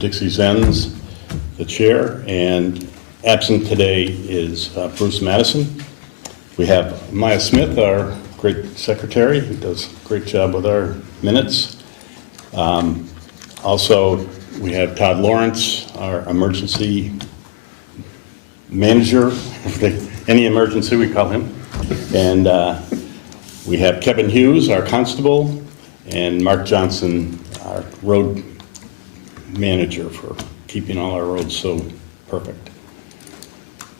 Dixie Zen's the chair, and absent today is Bruce Madison. We have Maya Smith, our great secretary, who does a great job with our minutes. Also, we have Todd Lawrence, our emergency manager. Any emergency, we call him. And we have Kevin Hughes, our constable, and Mark Johnson, our road manager, for keeping all our roads so perfect.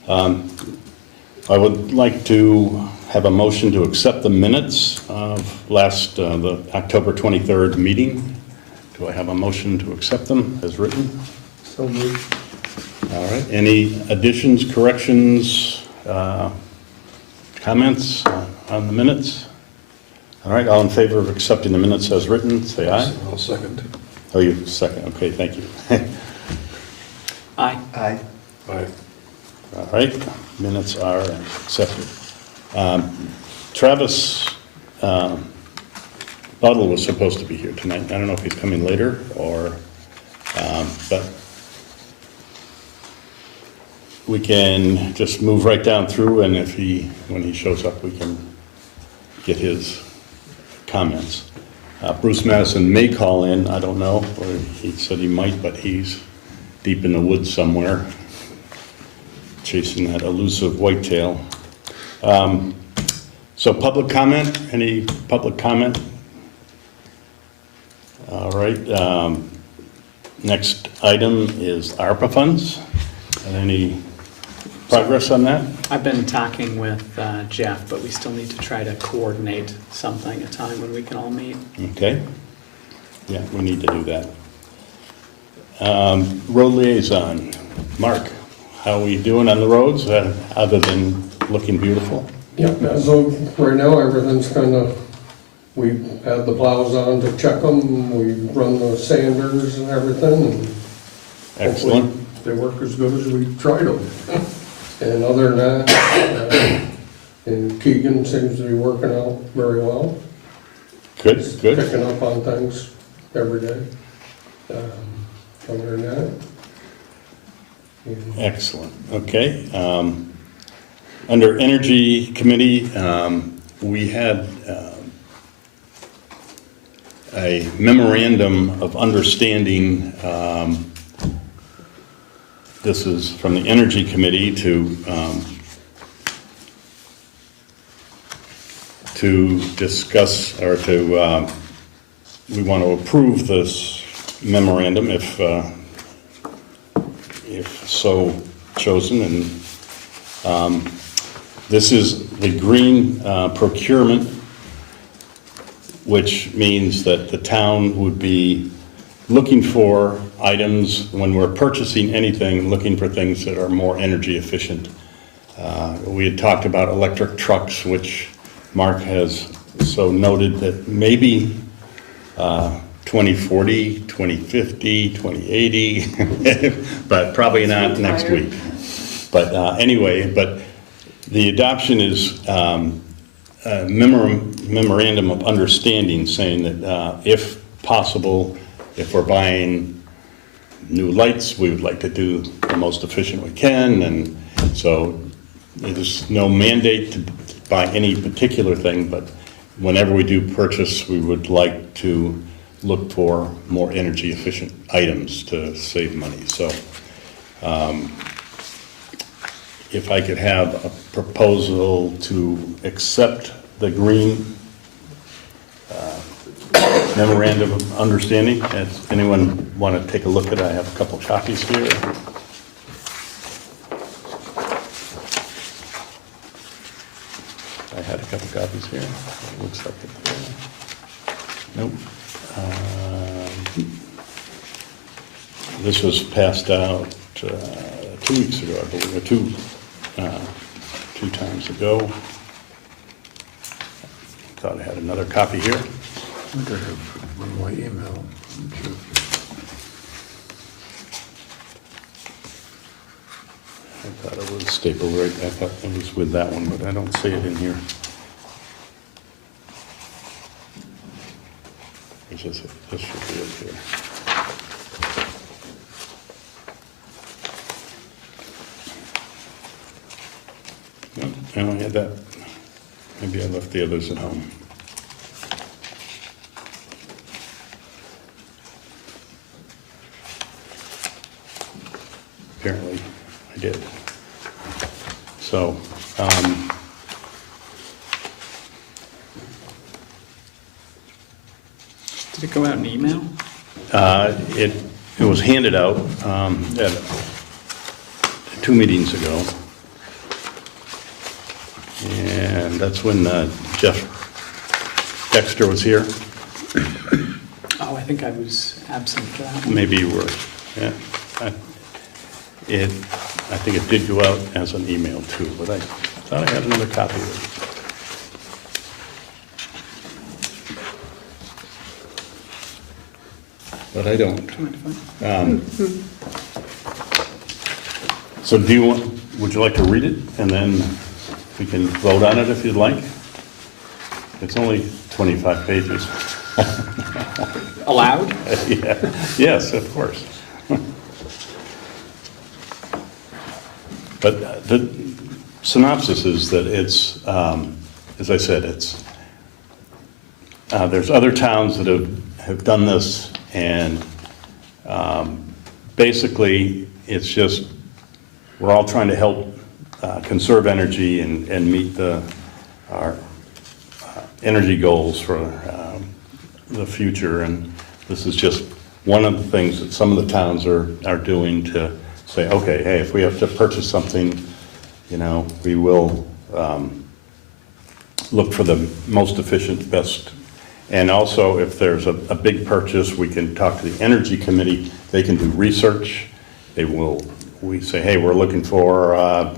I would like to have a motion to accept the minutes of the October 23rd meeting. Do I have a motion to accept them as written? So moved. All right, any additions, corrections, comments on the minutes? All right, all in favor of accepting the minutes as written, say aye. I'll second. Oh, you second, okay, thank you. Aye. Aye. Aye. All right, minutes are accepted. Travis Buttle was supposed to be here tonight. I don't know if he's coming later or, but we can just move right down through, and when he shows up, we can get his comments. Bruce Madison may call in, I don't know, or he said he might, but he's deep in the woods somewhere, chasing that elusive whitetail. So public comment, any public comment? All right, next item is ARPA funds. Any progress on that? I've been talking with Jeff, but we still need to try to coordinate something, a time when we can all meet. Okay, yeah, we need to do that. Road liaison, Mark, how are we doing on the roads, other than looking beautiful? Yep, as of right now, everything's kind of, we had the plows on to check them, we run the sanders and everything, and Excellent. hopefully they work as good as we tried them. And other than that, and Keegan seems to be working out very well. Good, good. Picking up on things every day. Other than that. Excellent, okay. Under Energy Committee, we had a memorandum of understanding. This is from the Energy Committee to discuss, or to, we want to approve this memorandum if so chosen. And this is the green procurement, which means that the town would be looking for items when we're purchasing anything, looking for things that are more energy efficient. We had talked about electric trucks, which Mark has so noted that maybe 2040, 2050, 2080, but probably not next week. But anyway, but the adoption is a memorandum of understanding saying that if possible, if we're buying new lights, we would like to do the most efficient we can, and so there's no mandate to buy any particular thing, but whenever we do purchase, we would like to look for more energy efficient items to save money. So if I could have a proposal to accept the green memorandum of understanding. Does anyone want to take a look at it? I have a couple copies here. I had a couple copies here. It looks like it there. Nope. This was passed out 2 weeks ago, I believe, or two times ago. Thought I had another copy here. I think I have one in my email. I thought it was stapled right, I thought it was with that one, but I don't see it in here. This should be it here. I only had that. Maybe I left the others at home. Apparently, I did. So, Did it go out in email? it was handed out at 2 meetings ago. And that's when Jeff Dexter was here. Oh, I think I was absent for that. Maybe you were. Yeah. I think it did go out as an email too, but I thought I had another copy of it. But I don't. Do you mind if I- So would you like to read it and then we can vote on it if you'd like? It's only 25 pages. Allowed? Yeah. Yes, of course. But the synopsis is that it's, as I said, there's other towns that have done this, and basically it's just, we're all trying to help conserve energy and meet our energy goals for the future, and this is just one of the things that some of the towns are doing to say, okay, hey, if we have to purchase something, we will look for the most efficient, best. And also, if there's a big purchase, we can talk to the Energy Committee. They can do research. We say, hey, we're looking for a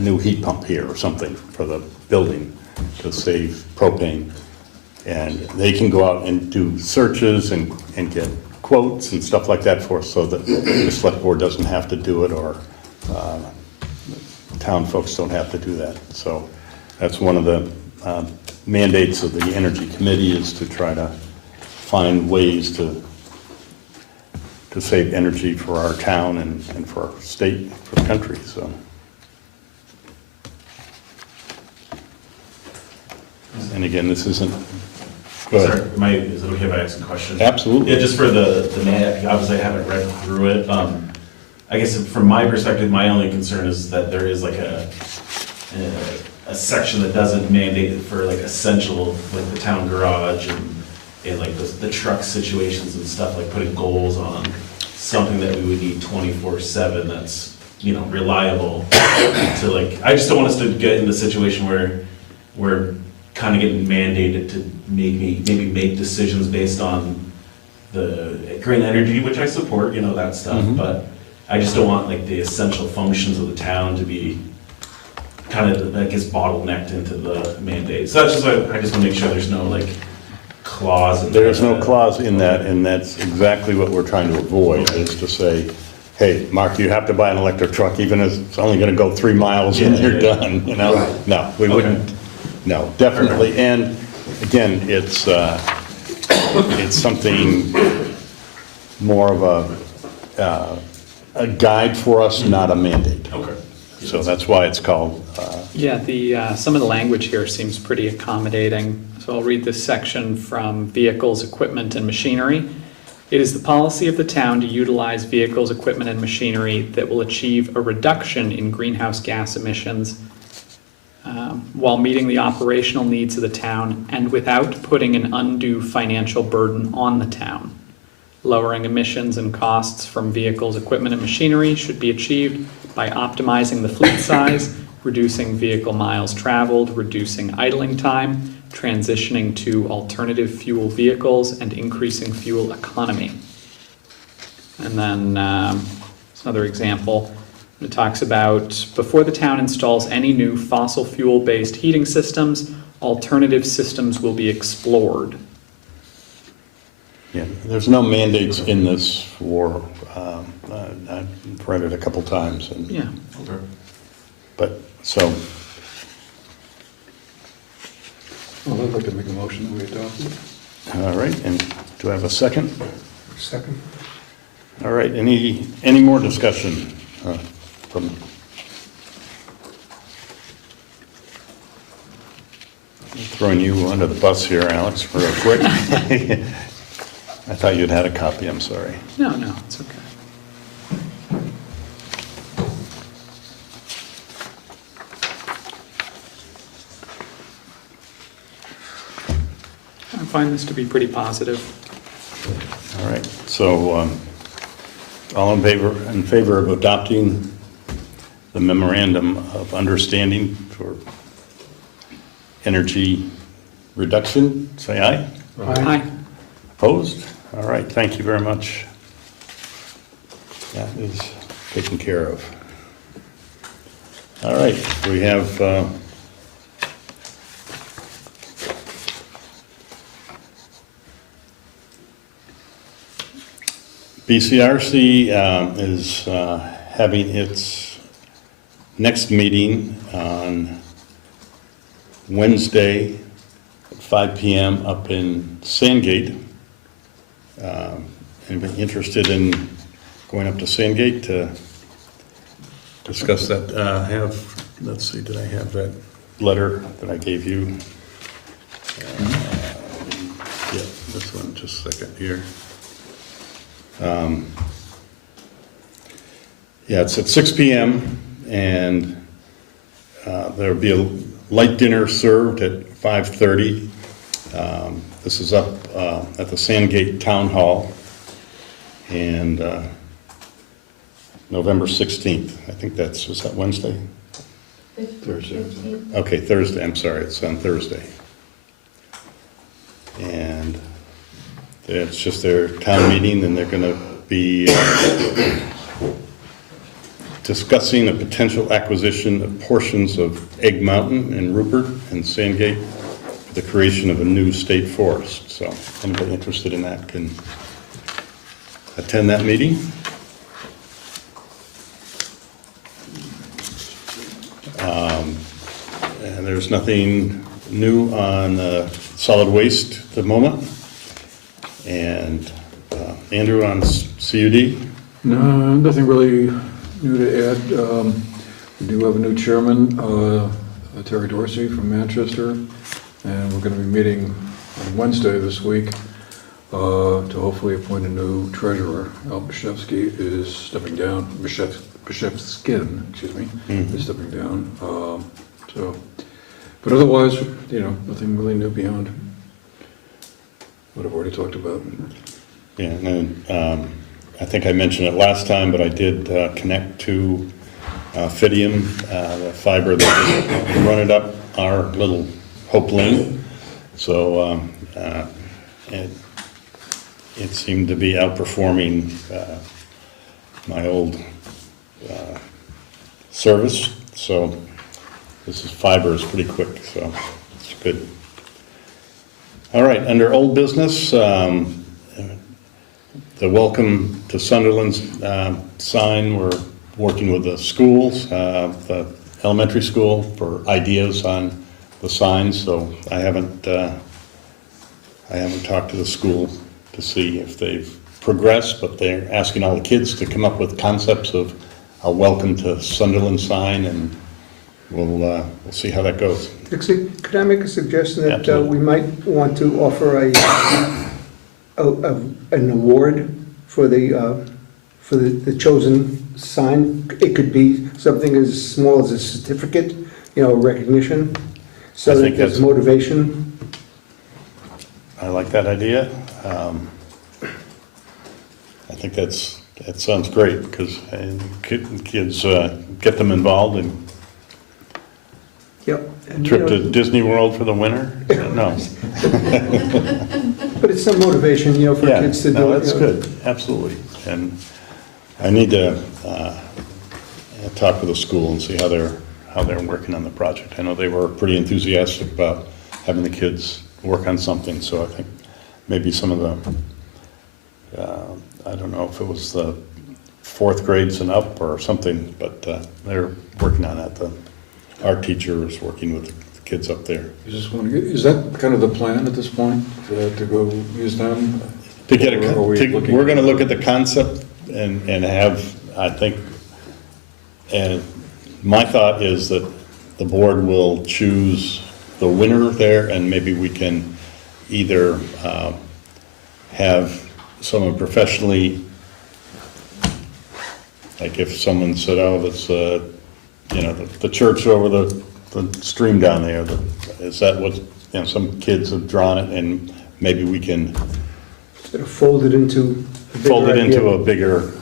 new heat pump here or something for the building to save propane. And they can go out and do searches and get quotes and stuff like that for us, so that the select board doesn't have to do it, or town folks don't have to do that. So that's one of the mandates of the Energy Committee, is to try to find ways to save energy for our town and for our state, for the country, so. And again, this isn't, go ahead. Sorry, is it okay if I ask a question? Absolutely. Yeah, just for the man, obviously I haven't read through it. I guess from my perspective, my only concern is that there is like a section that doesn't mandate it for like essential, like the town garage and like the truck situations and stuff, like putting goals on something that we would need 24/7 that's, reliable to like, I just don't want us to get in the situation where we're kind of getting mandated to maybe make decisions based on the green energy, which I support, that stuff, but I just don't want like the essential functions of the town to be kind of, I guess, bottlenecked into the mandate. So that's just why I just want to make sure there's no like clause. There's no clause in that, and that's exactly what we're trying to avoid, is to say, hey, Mark, you have to buy an electric truck, even if it's only gonna go 3 miles and you're done, Right. No, we wouldn't, no, definitely. And again, it's something more of a guide for us, not a mandate. Okay. So that's why it's called, Yeah, some of the language here seems pretty accommodating. So I'll read this section from Vehicles, Equipment, and Machinery. It is the policy of the town to utilize vehicles, equipment, and machinery that will achieve a reduction in greenhouse gas emissions while meeting the operational needs of the town and without putting an undue financial burden on the town. Lowering emissions and costs from vehicles, equipment, and machinery should be achieved by optimizing the fleet size, reducing vehicle miles traveled, reducing idling time, transitioning to alternative fuel vehicles, and increasing fuel economy. And then there's another example. It talks about, before the town installs any new fossil fuel-based heating systems, alternative systems will be explored. yeah, there's no mandates in this for, I've read it a couple times, and, Yeah. Okay. but, so, Well, I'd like to make a motion that we adopt it. all right, and do I have a second? Second. All right, any more discussion from Throwing you under the bus here, Alex, real quick. I thought you'd had a copy, I'm sorry. No, it's okay. I find this to be pretty positive. All right, so all in favor of adopting the memorandum of understanding for energy reduction, say aye. Aye. Opposed? All right, thank you very much. That is taken care of. All right, we have BCRC is having its next meeting on Wednesday at 5 p.m. up in Sandgate. Anybody interested in going up to Sandgate to discuss that? Let's see, did I have that letter that I gave you? Yeah, this one, just a second here. Yeah, it's at 6 p.m. and there'll be a light dinner served at 5:30. This is up at the Sandgate Town Hall, and November 16th. I think is that Wednesday? Thursday. Okay, Thursday, I'm sorry, it's on Thursday. And it's just their town meeting, and they're gonna be discussing a potential acquisition of portions of Egg Mountain in Rupert and Sandgate for the creation of a new state forest. So anybody interested in that can attend that meeting. And there's nothing new on solid waste at the moment. And Andrew on CUD? No, nothing really new to add. We do have a new chairman, Terry Dorsey from Manchester, and we're going to be meeting on Wednesday this week to hopefully appoint a new treasurer. Al Bashevsky is stepping down. Bashevskin, excuse me, is stepping down. But otherwise, nothing really new beyond what I've already talked about. Yeah, and then, I think I mentioned it last time, but I did connect to Fidium, the fiber that is running up our little Hope Lane. So it seemed to be outperforming my old service. So this fiber is pretty quick, so it's good. All right, under old business, the Welcome to Sunderland's sign, we're working with the schools, the elementary school, for ideas on the signs. So I haven't talked to the school to see if they've progressed, but they're asking all the kids to come up with concepts of a Welcome to Sunderland sign, and we'll see how that goes. Dixie, could I make a suggestion that Absolutely. we might want to offer an award for the chosen sign? It could be something as small as a certificate, recognition, I so that think there's that's- motivation. I like that idea. I think that sounds great, because kids get them involved in Yep. And, trip to Disney World for the winter? No. But it's some motivation, for Yeah, kids to do no, it. that's good, absolutely. And I need to talk with the school and see how they're working on the project. I know they were pretty enthusiastic about having the kids work on something, so I think maybe some of the, I don't know if it was the fourth grades and up or something, but they're working on that. The art teacher is working with the kids up there. Is that kind of the plan at this point, to go use them? To get Or are we looking- we're gonna look at the concept and have, I think, and my thought is that the board will choose the winner there, and maybe we can either have someone professionally, like if someone said, oh, that's, the church over the stream down there, is that what, some kids have drawn it, and maybe we can Sort of fold it into a bigger fold it into idea. a bigger,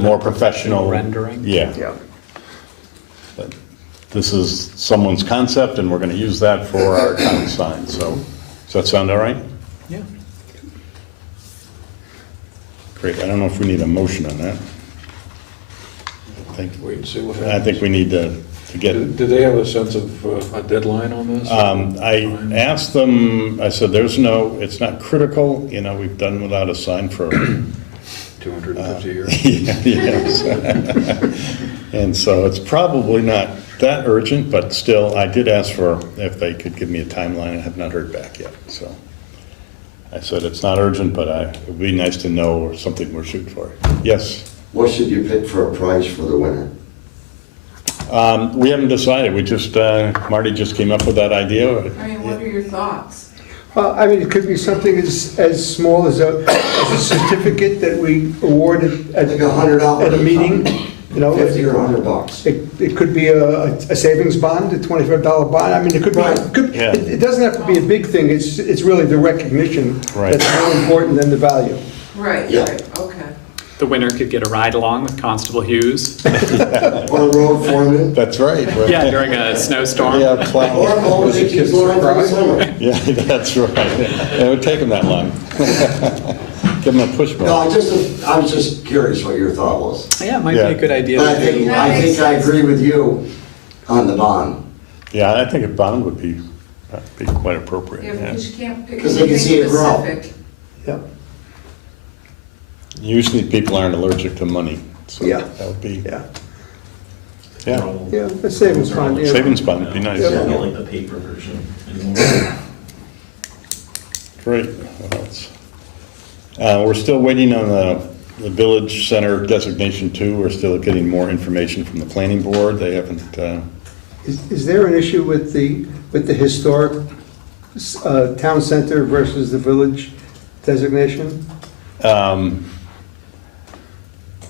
more professional. Rendering. Yeah. Yeah. But this is someone's concept, and we're gonna use that for our town sign, so, does that sound all right? Yeah. Great, I don't know if we need a motion on that. Wait and see what I happens. think we need to get, Did they have a sense of a deadline on this? I asked them, I said, it's not critical, we've done without a sign for 250 years? yes. And so it's probably not that urgent, but still, I did ask for if they could give me a timeline. I have not heard back yet, so. I said, it's not urgent, but it would be nice to know or something we're shooting for. Yes? What should you pick for a price for the winner? We haven't decided. We just, Marty just came up with that idea. I mean, what are your thoughts? Well, I mean, it could be something as small as a certificate that we award at Like $100 at a meeting, you know. 50 or $100. It could be a savings bond, a $25 bond. I mean, it could be, Right. Yeah. it doesn't have to be a big thing. It's really the recognition Right. that's more important than the value. Right, Yeah. right, okay. The winner could get a ride along with Constable Hughes. Or a road foreman. That's right. Yeah, during a snowstorm. Yeah, Or plow. mow the kids' lawn for the summer. Yeah, that's right. It would take them that long. Give them a push No, mower. I was just curious what your thought was. Yeah, it might be Yeah. a good idea. But to do. I agree with you on the bond. Yeah, I think a bond would be quite appropriate. Yeah, Yeah. because you can't pick 'Cause they can see anything it grow. specific. Yeah. Usually people aren't allergic to money, so Yeah. that would be, Yeah, yeah. yeah, a savings bond. Yeah. Savings bond would be nice. Yeah. I don't like the paper version anymore. Great. What else? We're still waiting on the Village Center designation too. We're still getting more information from the planning board. They haven't, Is there an issue with the historic town center versus the village designation?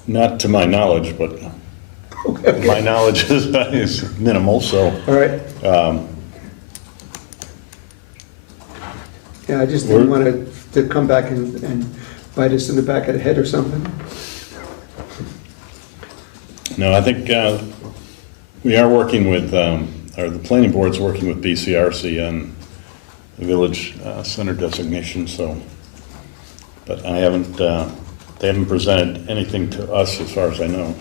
not to my knowledge, but my knowledge is minimal, so. All right. Yeah, I just didn't want to come back and bite us in the back of the head or something. No, I think we are working with, or the planning board's working with BCRC on the village center designation, so, but I haven't, they haven't presented anything to us as far as I know.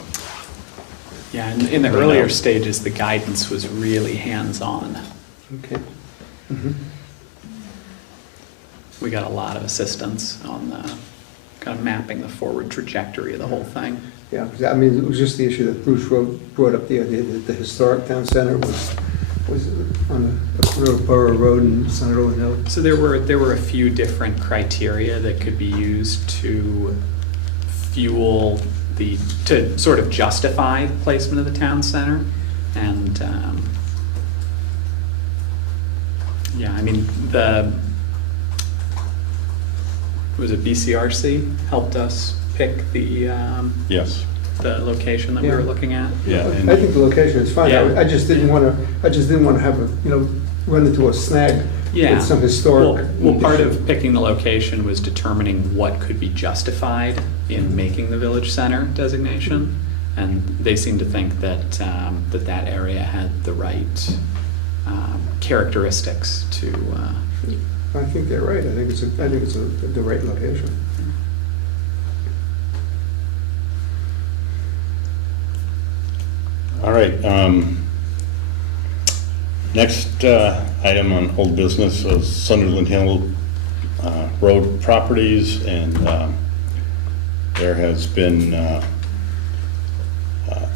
Yeah, in the earlier stages, the guidance was really hands-on. Okay. We got a lot of assistance on kind of mapping the forward trajectory of the whole thing. Yeah, 'cause I mean, it was just the issue that Bruce brought up, the idea that the historic town center was on a borough road in Sunderland Hill. So there were a few different criteria that could be used to fuel to sort of justify the placement of the town center. And, yeah, I mean, was it BCRC helped us pick the Yes. location that we were looking at? Yeah. and- I think the location is fine. Yeah. I just didn't want to have run into a snag Yeah. with some historic. Well, part of picking the location was determining what could be justified in making the village center designation. And they seemed to think that that area had the right characteristics to, I think they're right. I think it's the right location. All right. Next item on old business is Sunderland Hill Road properties, and there has been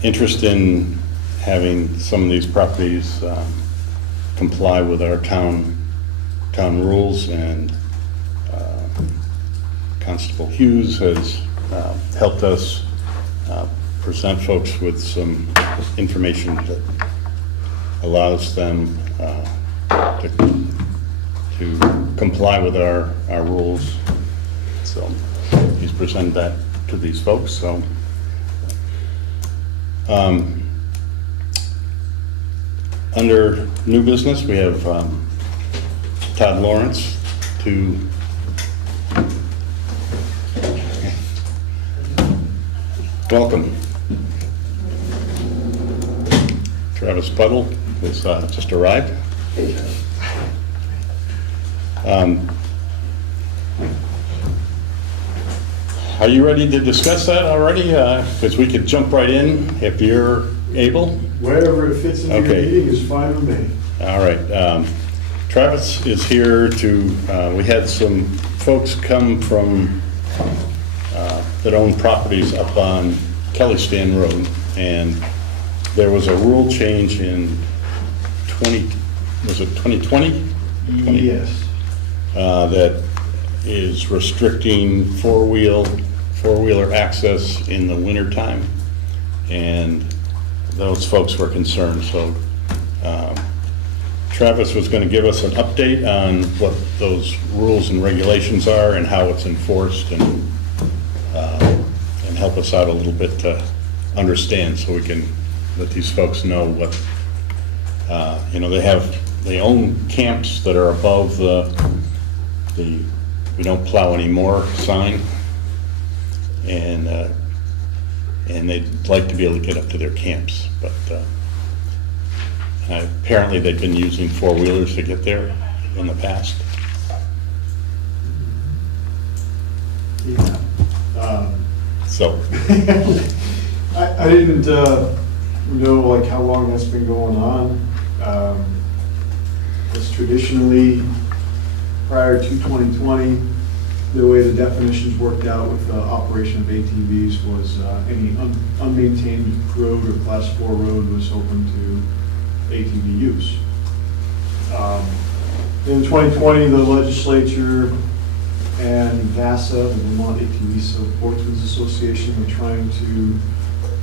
interest in having some of these properties comply with our town rules, and Constable Hughes has helped us present folks with some information that allows them to comply with our rules. So he's presented that to these folks, so. Under new business, we have Todd Lawrence to welcome. Travis Puddle has just arrived. Are you ready to discuss that already? Because we could jump right in if you're able. Wherever it fits into your Okay. meeting is fine with me. All right. Travis is here to, we had some folks come from, that own properties up on Kelly Stand Road, and there was a rule change in 2020? Yes. That is restricting four-wheeler access in the wintertime, and those folks were concerned. So Travis was going to give us an update on what those rules and regulations are and how it's enforced, and help us out a little bit to understand, so we can let these folks know what, they own camps that are above the "we don't plow anymore" sign, and they'd like to be able to get up to their camps, but apparently they've been using four-wheelers to get there in the past. Yeah. So, I didn't know like how long that's been going on. It's traditionally, prior to 2020, the way the definitions worked out with the operation of ATVs was any unmaintained road or class 4 road was open to ATV use. In 2020, the legislature and VASA, the Vermont ATV Sportsmen's Association, were trying to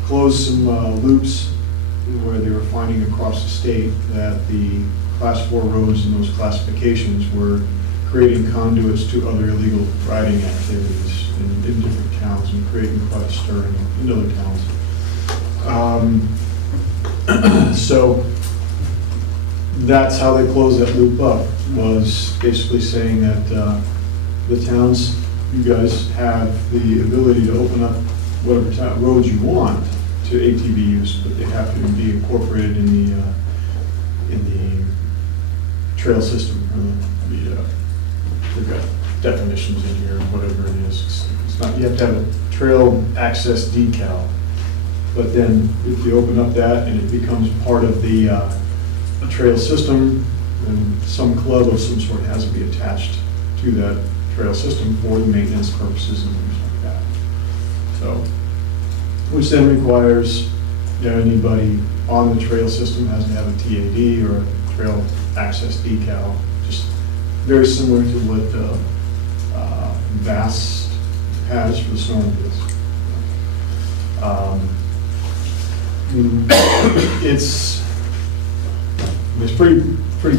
close some loops where they were finding across the state that the class 4 roads and those classifications were creating conduits to other illegal riding activities in different towns and creating quite a stir in other towns. So that's how they closed that loop up, was basically saying that the towns, you guys have the ability to open up whatever roads you want to ATV use, but they have to be incorporated in the trail system, or they've got definitions in here, whatever it is. It's not, you have to have a trail access decal, but then if you open up that and it becomes part of the a trail system, then some club of some sort has to be attached to that trail system for the maintenance purposes and things like that. So, which then requires anybody on the trail system has to have a TAD or a trail access decal, just very similar to what VAST has for the snowmobiles. It's pretty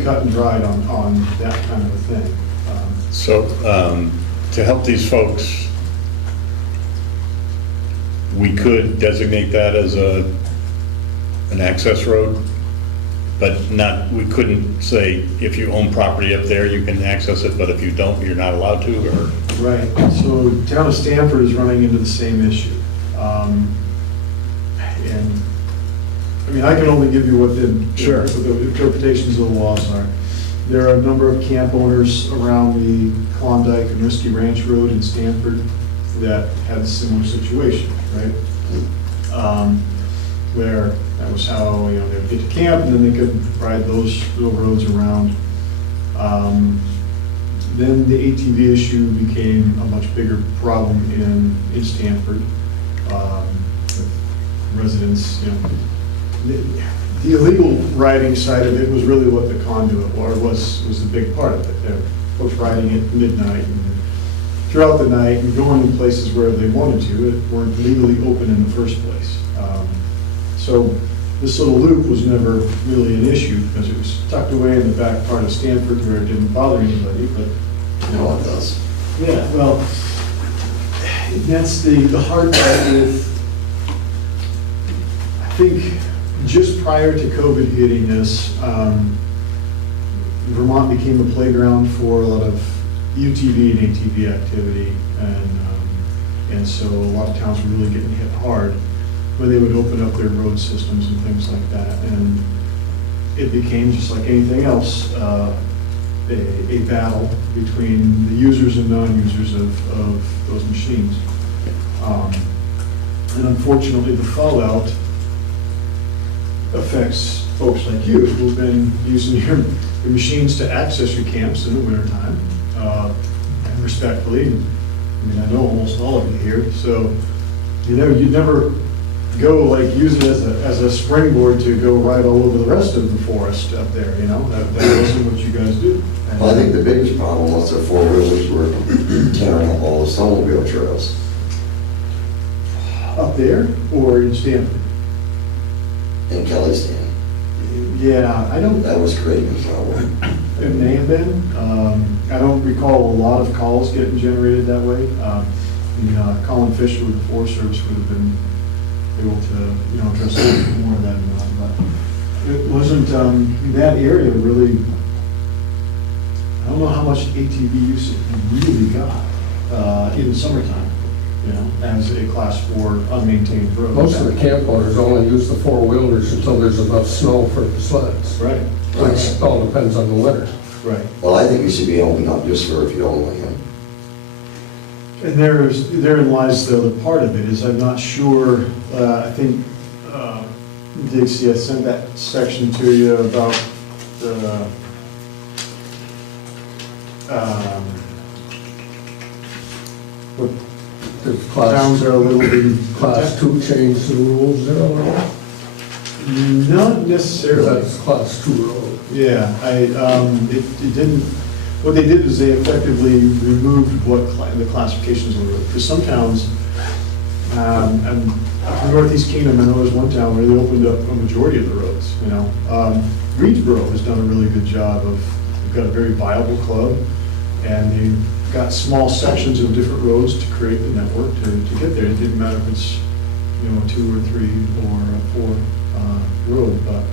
cut and dried on that kind of a thing. so to help these folks, we could designate that as an access road, but not, we couldn't say, if you own property up there, you can access it, but if you don't, you're not allowed to, or? Right, so town of Stamford is running into the same issue. And, I mean, I can only give you what Sure. what the interpretations of the laws are. There are a number of camp owners around the Klondike and Risky Ranch Road in Stamford that had a similar situation, right? Where that was how, they would get to camp and then they could ride those little roads around. Then the ATV issue became a much bigger problem in Stamford. With residents, the illegal riding side of it was really what the conduit was the big part of it. Folks riding at midnight and throughout the night and going in places where they wanted to, it weren't legally open in the first place. So this little loop was never really an issue because it was tucked away in the back part of Stanford where it didn't bother anybody, but, No, it does. yeah, well, that's the hard part with, I think, just prior to COVID hitting us, Vermont became a playground for a lot of UTV and ATV activity, and so a lot of towns were really getting hit hard when they would open up their road systems and things like that. And it became, just like anything else, a battle between the users and non-users of those machines. And unfortunately, the fallout affects folks like you who've been using your machines to access your camps in the wintertime. And respectfully, I mean, I know almost all of you here, so, you'd never go like use it as a springboard to go ride all over the rest of the forest up there, that wasn't what you guys do. And- Well, I think the biggest problem was the four-wheelers were tearing up all the snowmobile trails. Up there or in Stanford? In Kelly's stand. Yeah, I don't, That was creating a problem. it may have been. I don't recall a lot of calls getting generated that way. Colin Fisher with the Forest Service would have been able to, address a little bit more of that. But it wasn't, that area really, I don't know how much ATV use it really got in the summertime, as a class 4 unmaintained road. Most of the camp owners only use the four-wheelers until there's enough snow for the sleds. Right, Which all depends on the winter. right. Well, I think it should be opened up just for if you don't like him. And therein lies the other part of it, is I'm not sure, I think, Dixie, I sent that section to you about the, what Does towns are a little bit. class 2 change the rules there a little? Not necessarily. That's class 2 road. Yeah, it didn't, what they did is they effectively removed the classifications of the road. Because some towns, and in Northeast Kingdom, I know there's one town where they opened up a majority of the roads, Greensboro has done a really good job they've got a very viable club, and they've got small sections of different roads to create the network to get there. It didn't matter if it's, a 2 or 3 or a 4 road, but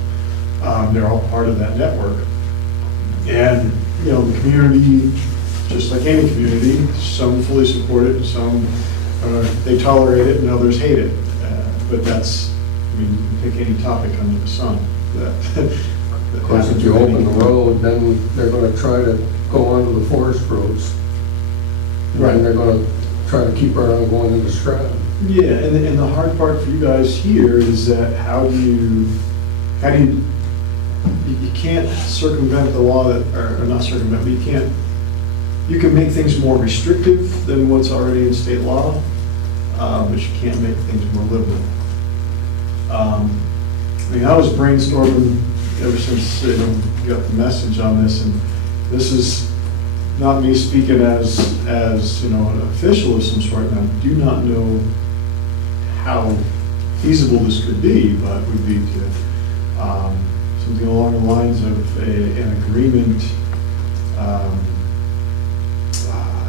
they're all part of that network. And, the community, just like any community, some fully support it, some, they tolerate it, and others hate it. But that's, you can pick any topic under the sun. Of course, if you open the road, then they're gonna try to go onto the forest roads. Right. And they're gonna try to keep her on going into Stratton. Yeah, and the hard part for you guys here is that how do you can't circumvent the law or not circumvent, but you can make things more restrictive than what's already in state law, but you can't make things more liberal. I was brainstorming ever since I got the message on this, and this is not me speaking as an official of some sort, and I do not know how feasible this could be, but would be to something along the lines of an agreement. I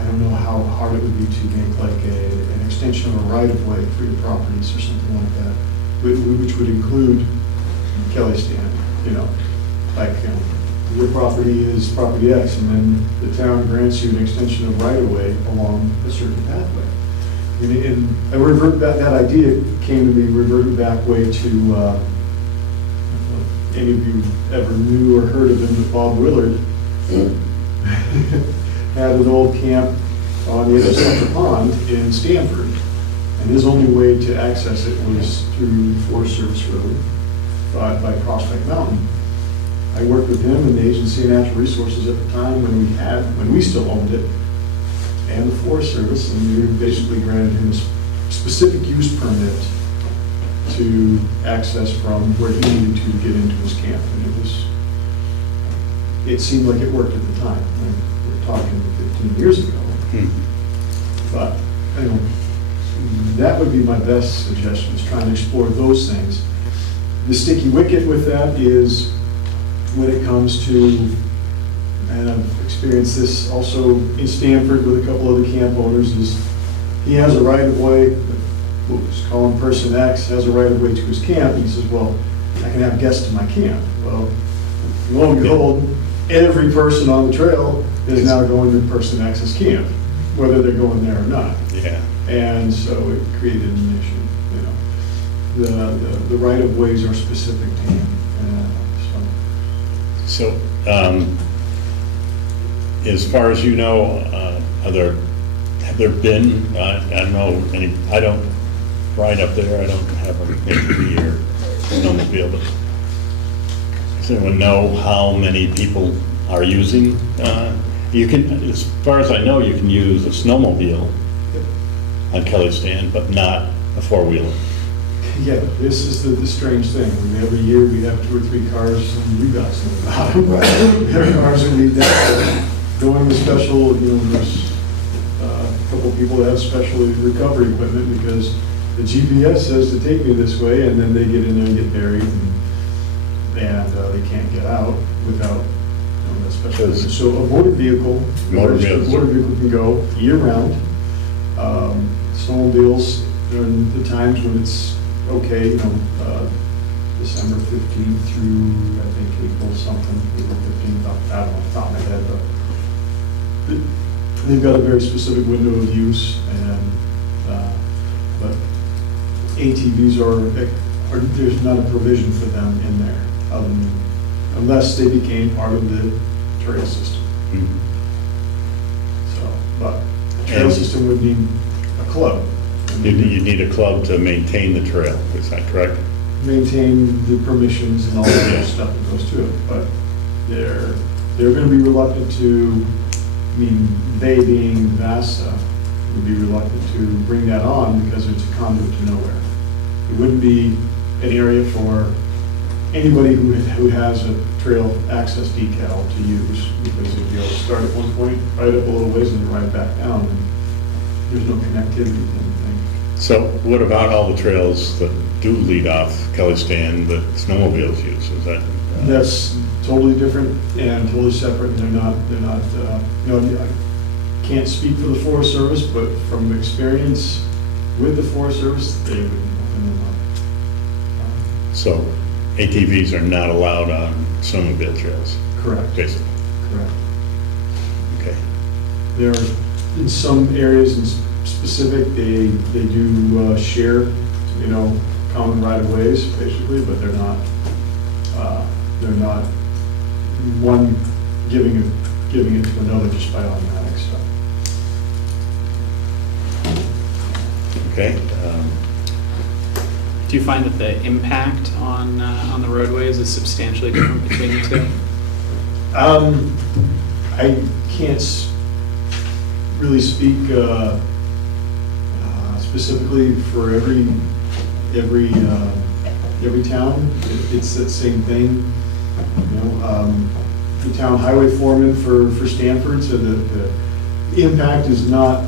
don't know how hard it would be to make like an extension of a right-of-way for your properties or something like that, which would include Kelly Stand, your property is property X, and then the town grants you an extension of right-of-way along a certain pathway. And I revert back, that idea came to me reverted back way to, any of you ever knew or heard of him, but Bob Willard had an old camp on the edge of Central Pond in Stanford, and his only way to access it was through Forest Service Road by Prospect Mountain. I worked with him and the Agency of Natural Resources at the time when we still owned it, and the Forest Service, and we basically granted him a specific use permit to access from where he needed to get into his camp, and it seemed like it worked at the time. We're talking 15 years ago. But that would be my best suggestion, is trying to explore those things. The sticky wicket with that is when it comes to, and I've experienced this also in Stanford with a couple other camp owners, is he has a right of way, we'll just call him person X, has a right of way to his camp. He says, well, I can have guests in my camp. Well, lo and behold, every person on the trail is now going to person X's camp, whether they're going there or not. Yeah. And so it created an issue, you know. The right of ways are specific to him. So, as far as you know, have there been, I don't know, I don't ride up there, I don't have an ATV or snowmobile, but does anyone know how many people are using? You can, as far as I know, you can use a snowmobile on Kelly Stand, but not a four-wheeler. Yeah, this is the strange thing. I mean, every year we have 2 or 3 cars, and you guys know about them. We have cars that we going with special, you know, there's a couple of people that have special recovery equipment because the GPS says to take me this way, and then they get in there and get buried, and they can't get out without, you know, that special. So a motor vehicle, motor vehicle can go year-round. Snowmobiles during the times when it's okay, you know, December 15th through, I think, April something, April 15th, I don't know, off the top of my head, but they've got a very specific window of use, and, but ATVs are, there's not a provision for them in there, unless they became part of the trail system. Mhm. So, but the trail system would need a club. You need a club to maintain the trail, is that correct? Maintain the permissions and all that other stuff that goes to it, but they're gonna be reluctant to, I mean, they being VASA, would be reluctant to bring that on because it's a conduit to nowhere. It wouldn't be an area for anybody who has a trail access decal to use, because if you start at one point, ride up a little ways and ride back down, and there's no connectivity to anything. So what about all the trails that do lead off Kelly Stand that snowmobiles use? Is that? That's totally different and totally separate, and they're not, you know, I can't speak for the Forest Service, but from experience with the Forest Service, they would open them up. So ATVs are not allowed on snowmobile trails, Correct, basically? correct. Okay. There are, in some areas in specific, they do share, you know, common right-of-ways, basically, but they're not one giving it to another just by automatic stuff. Okay. Do you find that the impact on the roadways is substantially different between the two? I can't really speak specifically for every town. It's that same thing. You know, the town highway foreman for Stanford said that the impact is not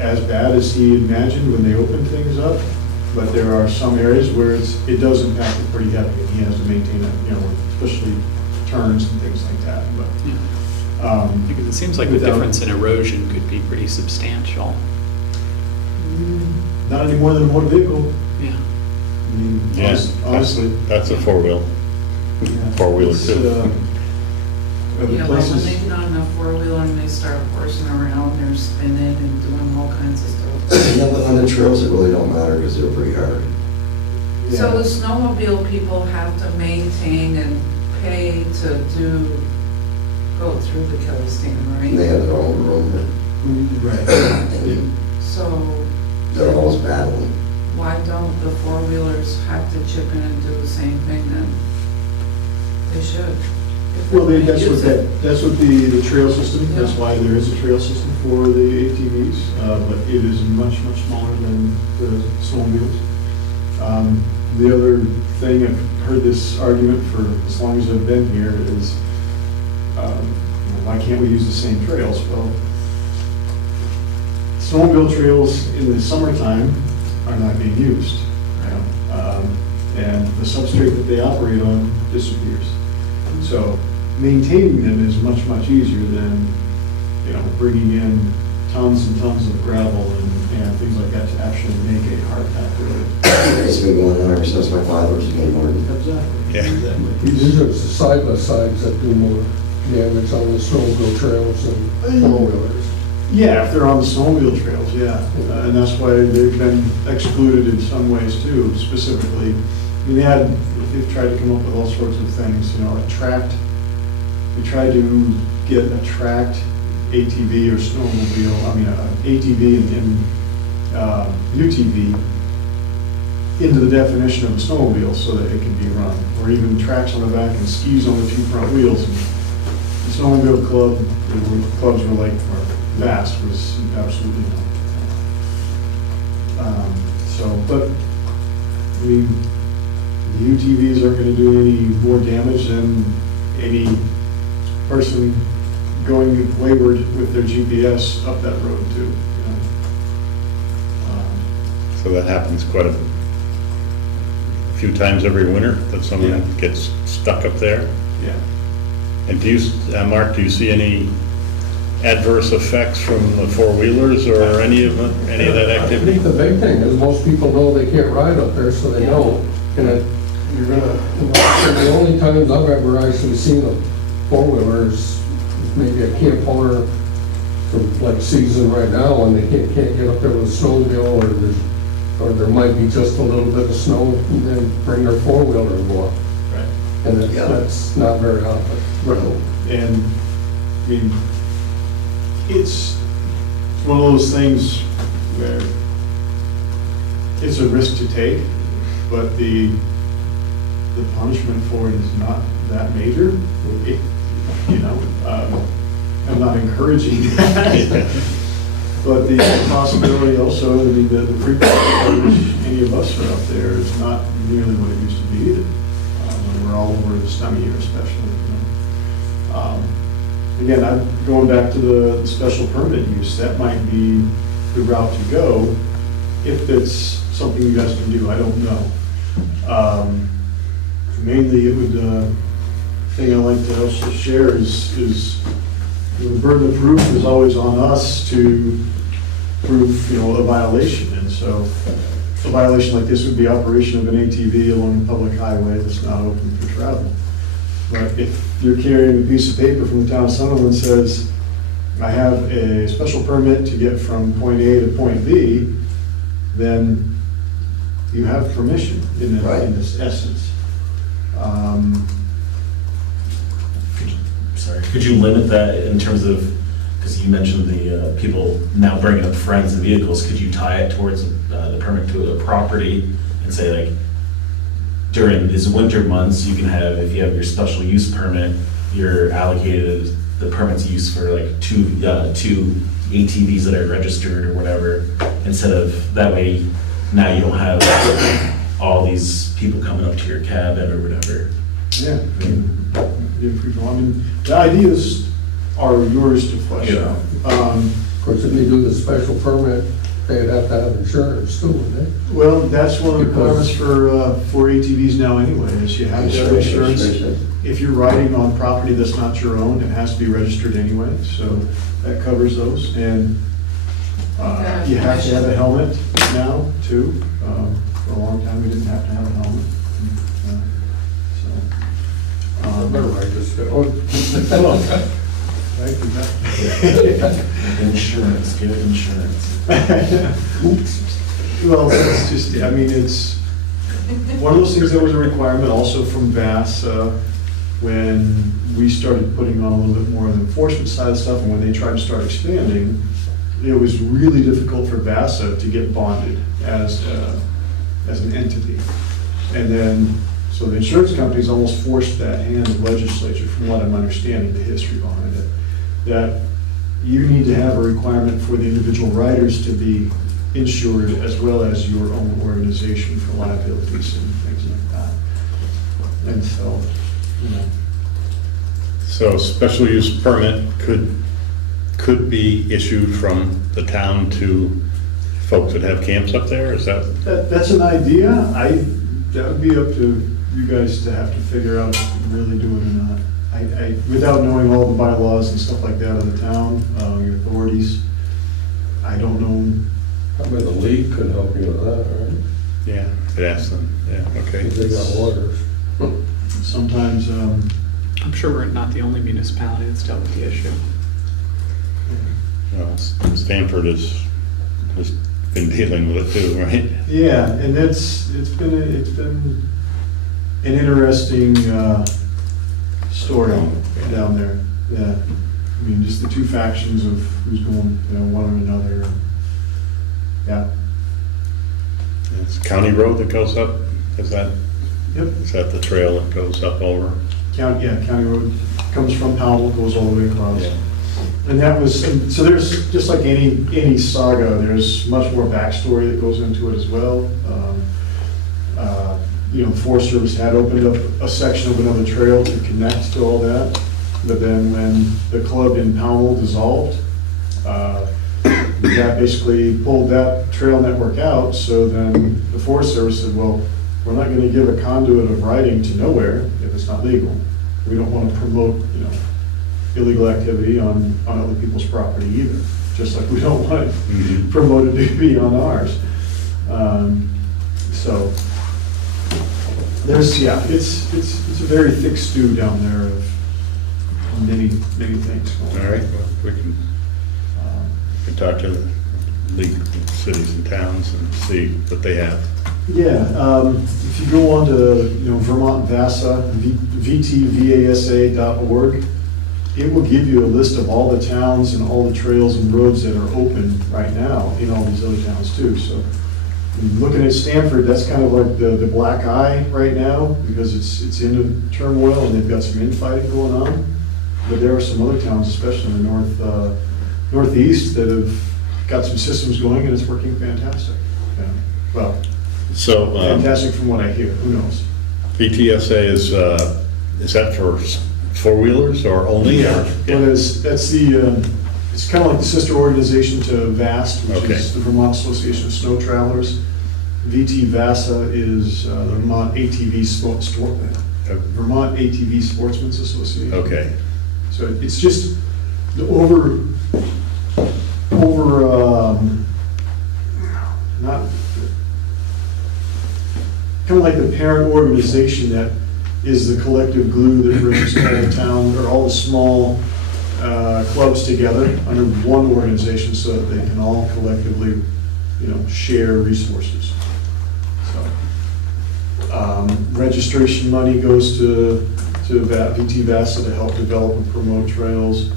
as bad as he imagined when they opened things up, but there are some areas where it does impact it pretty heavy, and he has to maintain it, you know, especially turns and things like that, but. Yeah. Because it seems like the difference in erosion could be pretty substantial. Not any more than a motor vehicle. Yeah. I mean, Yeah, honestly. That's a four-wheeler It's, too. other Yeah, but when places, they get on a four-wheeler and they start horsing around, they're spinning and doing all kinds of stuff. Yeah, but on the trails, it really don't matter because they're pretty hard. So yeah. the snowmobile people have to maintain and pay to go through the Kelly Stand, And they right? have their own room, Right. and So they're always battling. why don't the four-wheelers have to chip in and do the same thing then? They should. If Well, they're gonna that's what use it. that's what the trail system, that's Yeah. why there is a trail system for the ATVs, but it is much, much smaller than the snowmobiles. The other thing, I've heard this argument for as long as I've been here, is why can't we use the same trails? Well, snowmobile trails in the summertime are not being used. You know? and the substrate that they operate on disappears. So maintaining them is much, much easier than, bringing in tons and tons of gravel and things like that to actually make a hardtack road. It's been going on ever since my father was a game warden. Exactly. Yeah. Exactly. These are the side-by-sides that do more damage on the snowmobile trails and four-wheelers. Yeah, if they're on the snowmobile trails, yeah. And that's why they've been excluded in some ways too, specifically. I mean, they've tried to come up with all sorts of things, a tracked, we tried to get a tracked ATV or snowmobile, ATV and UTV into the definition of a snowmobile so that it can be run, or even tracks on the back and skis on the two front wheels. And the snowmobile club, the clubs were like, or vast was absolutely no. But I mean, the UTVs aren't going to do any more damage than any person going wayward with their GPS up that road too. So that happens quite a few times every winter, that someone Yeah. gets stuck up there. Yeah. And do you, Mark, do you see any adverse effects from the four-wheelers or any of that I activity? think the big thing is most people know they can't ride up there, so they don't. And you're gonna, the only times I've ever actually seen a four-wheeler is maybe a camp owner from like season right now, and they can't get up there with a snowmobile, or there might be just a little bit of snow, and then bring their four-wheeler and go up. Right. And Yeah. that's not very often. And, I mean, it's one of those things where it's a risk to take, but the punishment for it is not that major. I'm not encouraging that. But the possibility also, I mean, the frequency at which any of us are up there is not nearly what it used to be either. When we're all over this time of year especially. Again, I'm going back to the special permit use. That might be the route to go if it's something you guys can do. I don't know. Mainly, it would, thing I like to also share is the burden of proof is always on us to prove, a violation. And so a violation like this would be operation of an ATV along a public highway that's not open for travel. But if you're carrying a piece of paper from the town of Sunderland that says, I have a special permit to get from point A to point B, then you have permission in this essence. Sorry, could you limit that in terms of, because you mentioned the people now bringing up friends and vehicles, could you tie it towards the permit to a property and say like, during these winter months, you can have, if you have your special use permit, you're allocated the permit's use for like two ATVs that are registered or whatever, instead of, that way, now you don't have all these people coming up to your cabin or whatever. Yeah, the ideas are yours to flesh out. Of course, if they do the special permit, they'd have to have insurance too, wouldn't they? Well, that's one of the requirements for ATVs now anyway, is you have to have insurance. If you're riding on property that's not your own, it has to be registered anyway, so that covers those. And you have to have a helmet now too. For a long time, we didn't have to have a helmet. Better ride this Insurance, get insurance. Well, it's just, I mean, it's one of those things that was a requirement also from VAS when we started putting on a little bit more of the enforcement side of stuff, and when they tried to start expanding, it was really difficult for VASA to get bonded as an entity. And then, so the insurance companies almost forced that hand of legislature, from what I'm understanding, the history behind it, that you need to have a requirement for the individual riders to be insured as well as your own organization for liabilities and things like that. And so, So special use permit could be issued from the town to folks that have camps up there, is that? That's an idea. that would be up to you guys to have to figure out if you really do it or not. Without knowing all the bylaws and stuff like that of the town, your authorities, I don't know. Probably the league could help you with that, right? Yeah, could ask them, yeah, okay. Because they got waters. Sometimes, I'm sure we're not the only municipality that's dealt with the issue. Well, Stanford has been dealing with it too, right? yeah, and it's been an interesting story down there. Yeah, I mean, just the two factions of who's going, one or another. Yeah. It's county road that goes up, is that Yep. the trail that goes up over? County road comes from Powell, goes all the way across. Yeah. And that was, and so there's, just like any saga, there's much more backstory that goes into it as well. The Forest Service had opened up a section of another trail to connect to all that, but then when the club in Powell dissolved, that basically pulled that trail network out, so then the Forest Service said, well, we're not gonna give a conduit of riding to nowhere if it's not legal. We don't wanna promote, illegal activity on other people's property either, just like we don't want it Mhm. promoted to be on ours. So, there's, it's a very thick stew down there of many things going on. All right, well, we can talk to the league of cities and towns and see what they have. Yeah, if you go on to, Vermont VASA, vtvasa.org, it will give you a list of all the towns and all the trails and roads that are open right now in all these other towns too. So looking at Stanford, that's kind of like the black eye right now because it's into turmoil and they've got some infighting going on. But there are some other towns, especially in the northeast, that have got some systems going and it's working fantastic. Yeah. Well, So, fantastic from what I hear, who knows? VTSA is that for four-wheelers or only? Well, that's the, it's kind of like the sister organization to VAST, which Okay. is the Vermont Association of Snow Travelers. VT VASA is the Vermont ATV Vermont ATV Sportsmen's Association. Okay, So it's just the not, kind of like the parent organization that is the collective glue that brings all the town, or all the small clubs together under one organization so that they can all collectively, share resources. So, registration money goes to VT VASA to help develop and promote trails.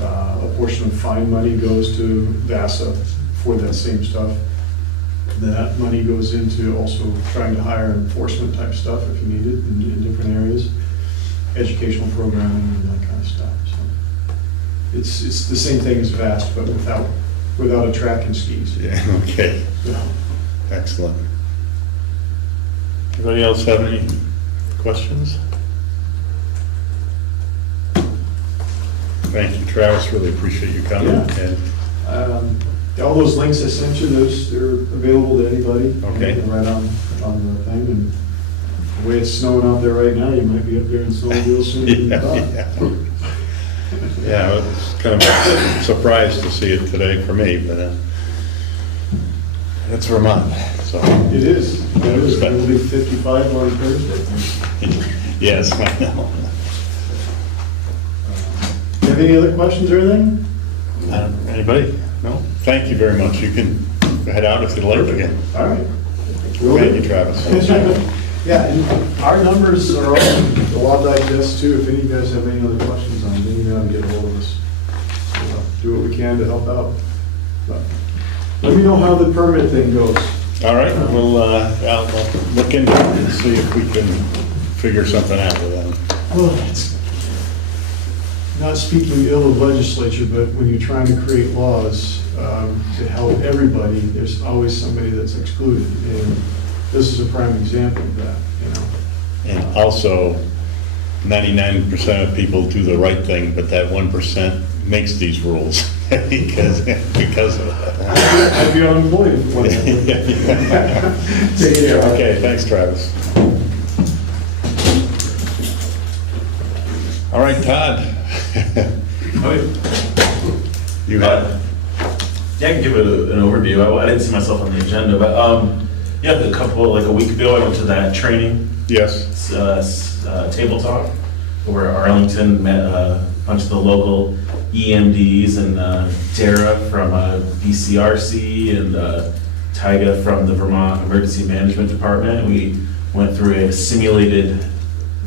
A portion of fine money goes to VASA for that same stuff. That money goes into also trying to hire enforcement type stuff if you need it in different areas, educational programming and that kind of stuff. So it's the same thing as VAST, but without a track and skis. yeah, okay, Yeah. excellent. Anybody else have any questions? Thank you, Travis, really appreciate you coming. Yeah. And All those links I sent you, they're available to anybody. Okay. Right on the thing, and the way it's snowing out there right now, you might be up there in snowmobile sooner than you Yeah, thought. yeah, it was kind of a surprise to see it today for me, but it's Vermont, so. It is. It is. It'll be 55 on Thursday. Yes, I know. You have any other questions or anything? Anybody? No? Thank you very much. You can head out if you'd like again. All right. Thank you, Travis. Yeah, and our numbers are on the Law Digest too. If any of you guys have any other questions on it, email and get a hold of us. We'll do what we can to help out. But let me know how the permit thing goes. All right, I'll look into it and see if we can figure something out with them. Well, it's not speaking ill of legislature, but when you're trying to create laws to help everybody, there's always somebody that's excluded. And this is a prime example of that, And also, 99% of people do the right thing, but that 1% makes these rules because of that. I'd be unemployed. Take care. Okay, thanks, Travis. All right, Todd. You have, Yeah, I can give it an overview. I didn't see myself on the agenda, but yeah, a week ago, I went to that training, yes, tabletop, where Arlington met a bunch of the local EMDs and Dara from VCRC and Tyga from the Vermont Emergency Management Department. We went through a simulated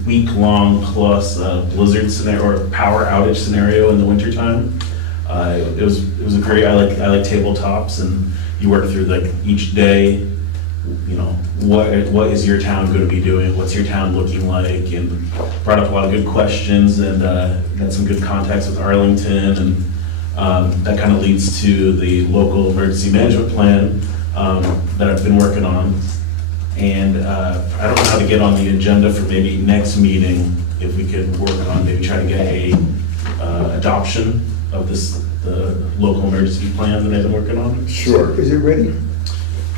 week-long plus blizzard scenario or power outage scenario in the wintertime. It was a great, I like tabletops, and you work through like each day, you know, what is your town going to be doing? What's your town looking like? And brought up a lot of good questions, and got some good contacts with Arlington, and that kind of leads to the local emergency management plan that I've been working on. And I don't know how to get on the agenda for maybe next meeting, if we could work on maybe trying to get a adoption of the local emergency plan that I've been working on. sure. Is it ready?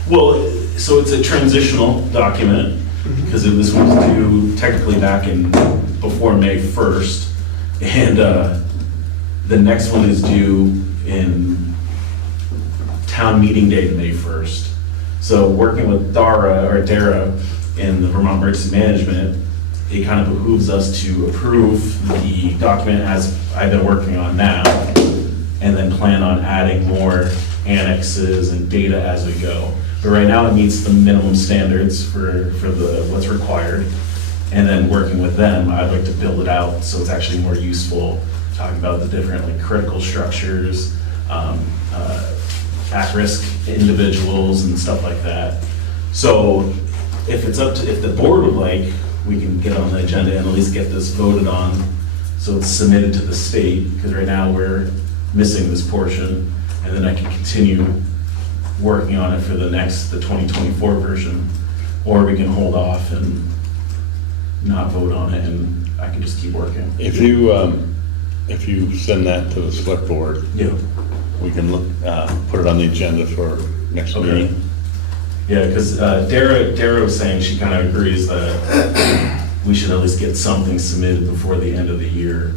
Well, so it's a transitional document, because this was due technically back in, before May 1st, and the next one is due in town meeting day, May 1st. So working with Dara in the Vermont Emergency Management, it kind of behooves us to approve the document as I've been working on now, and then plan on adding more annexes and data as we go. But right now, it meets the minimum standards for what's required. And then working with them, I'd like to build it out so it's actually more useful, talking about the different like critical structures, at-risk individuals and stuff like that. So if the board would like, we can get on the agenda and at least get this voted on, so it's submitted to the state, because right now we're missing this portion, and then I can continue working on it for the 2024 version, or we can hold off and not vote on it, and I can just keep working. If you send that to the select board, Yeah. we can look, put it on the agenda for next Okay. meeting. Yeah, because Dara was saying she kind of agrees that we should at least get something submitted before the end of the year,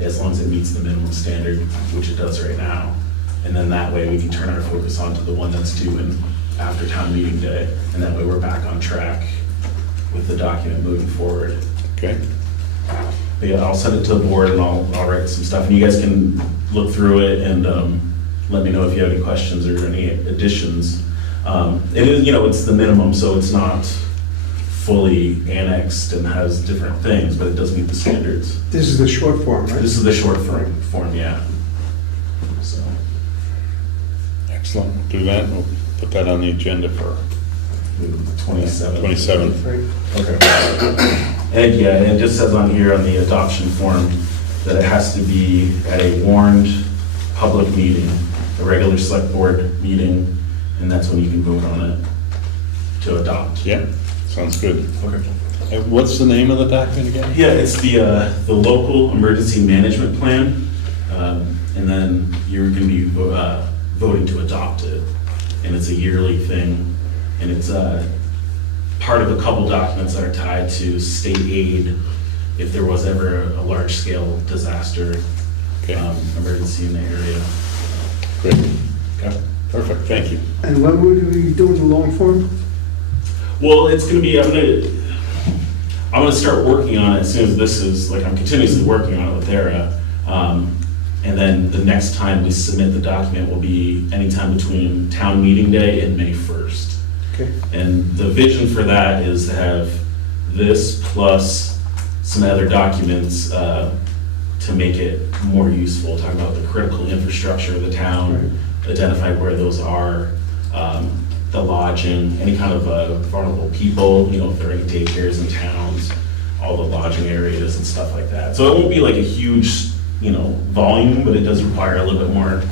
as long as it meets the minimum standard, which it does right now. And then that way we can turn our focus onto the one that's due in after town meeting day. And that way we're back on track with the document moving forward. Okay, But yeah, I'll send it to the board and I'll write some stuff. And you guys can look through it and let me know if you have any questions or any additions. It is, it's the minimum, so it's not fully annexed and has different things, but it does meet the standards. This is the short form, right? This is the short form, yeah. So, excellent. Do that, we'll put that on the agenda for 27th. 27th. Right. Okay. And yeah, and it just says on here on the adoption form that it has to be at a warned public meeting, a regular select board meeting, and that's when you can vote on it to adopt. Yeah, sounds good. Okay. And what's the name of the document again? Yeah, it's the local emergency management plan, and then you're gonna be voting to adopt it. And it's a yearly thing, and it's part of a couple documents that are tied to state aid if there was ever a large-scale disaster, Okay, emergency in the area. great, Okay. perfect, thank you. And when would we do the long form? Well, it's gonna be, I'm gonna start working on it as soon as this is, like, I'm continuously working on it with Dara. And then the next time we submit the document will be anytime between town meeting day and May 1st. Okay. And the vision for that is to have this plus some other documents to make it more useful, talking about the critical infrastructure of the town, identify where those are, the lodging, any kind of vulnerable people, if there are any daycares in towns, all the lodging areas and stuff like that. So it won't be like a huge, volume, but it does require a little bit more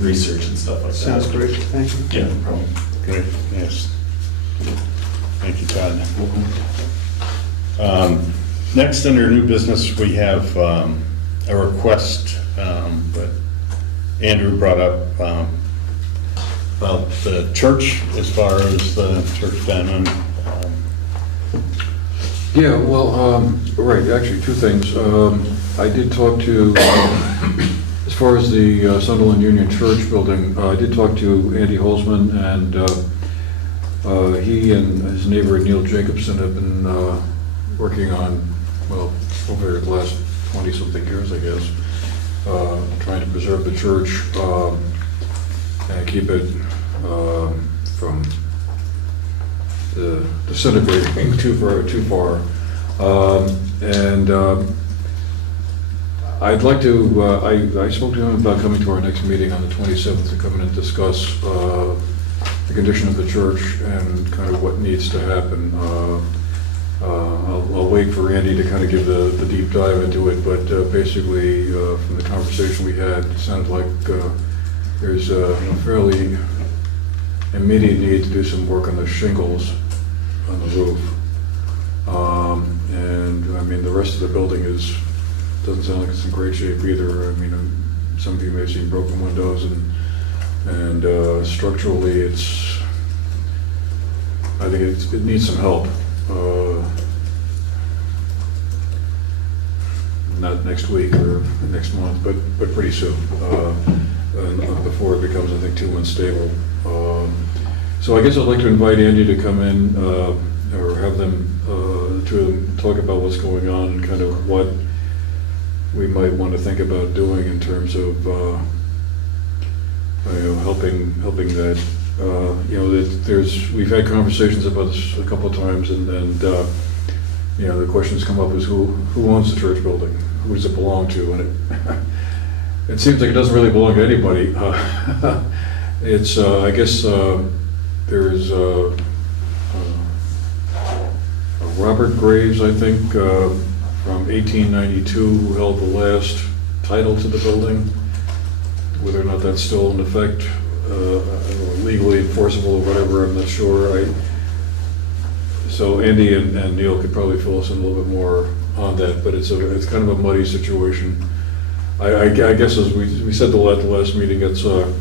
research and stuff like that. Sounds great, thank you. Yeah, no problem. Great, yes. Thank you, Todd. Next, under new business, we have a request that Andrew brought up about the church, as far as the church down on, Yeah, well, right, actually, two things. I did talk to, as far as the Sunderland Union Church building, I did talk to Andy Holzman, and he and his neighbor Neil Jacobson have been working on, well, over the last 20-something years, I guess, trying to preserve the church and keep it from disintegrating too far. And I'd like to, I spoke to him about coming to our next meeting on the 27th to come in and discuss the condition of the church and kind of what needs to happen. I'll wait for Andy to kind of give the deep dive into it, but basically, from the conversation we had, it sounded like there's a fairly immediate need to do some work on the shingles on the roof. And I mean, the rest of the building doesn't sound like it's in great shape either. I mean, some of you may have seen broken windows, and structurally I think it needs some help. Not next week or next month, but pretty soon, before it becomes, I think, too unstable. So I guess I'd like to invite Andy to come in, or have them, to talk about what's going on and kind of what we might want to think about doing in terms of, helping that. We've had conversations about this a couple of times, and the questions come up is who owns the church building? Who does it belong to? And it seems like it doesn't really belong to anybody. It's, I guess, there's Robert Graves, I think, from 1892, who held the last title to the building. Whether or not that's still in effect, I don't know, legally enforceable or whatever, I'm not sure. So Andy and Neil could probably fill us in a little bit more on that, but it's kind of a muddy situation. I guess, as we said the last meeting, it's one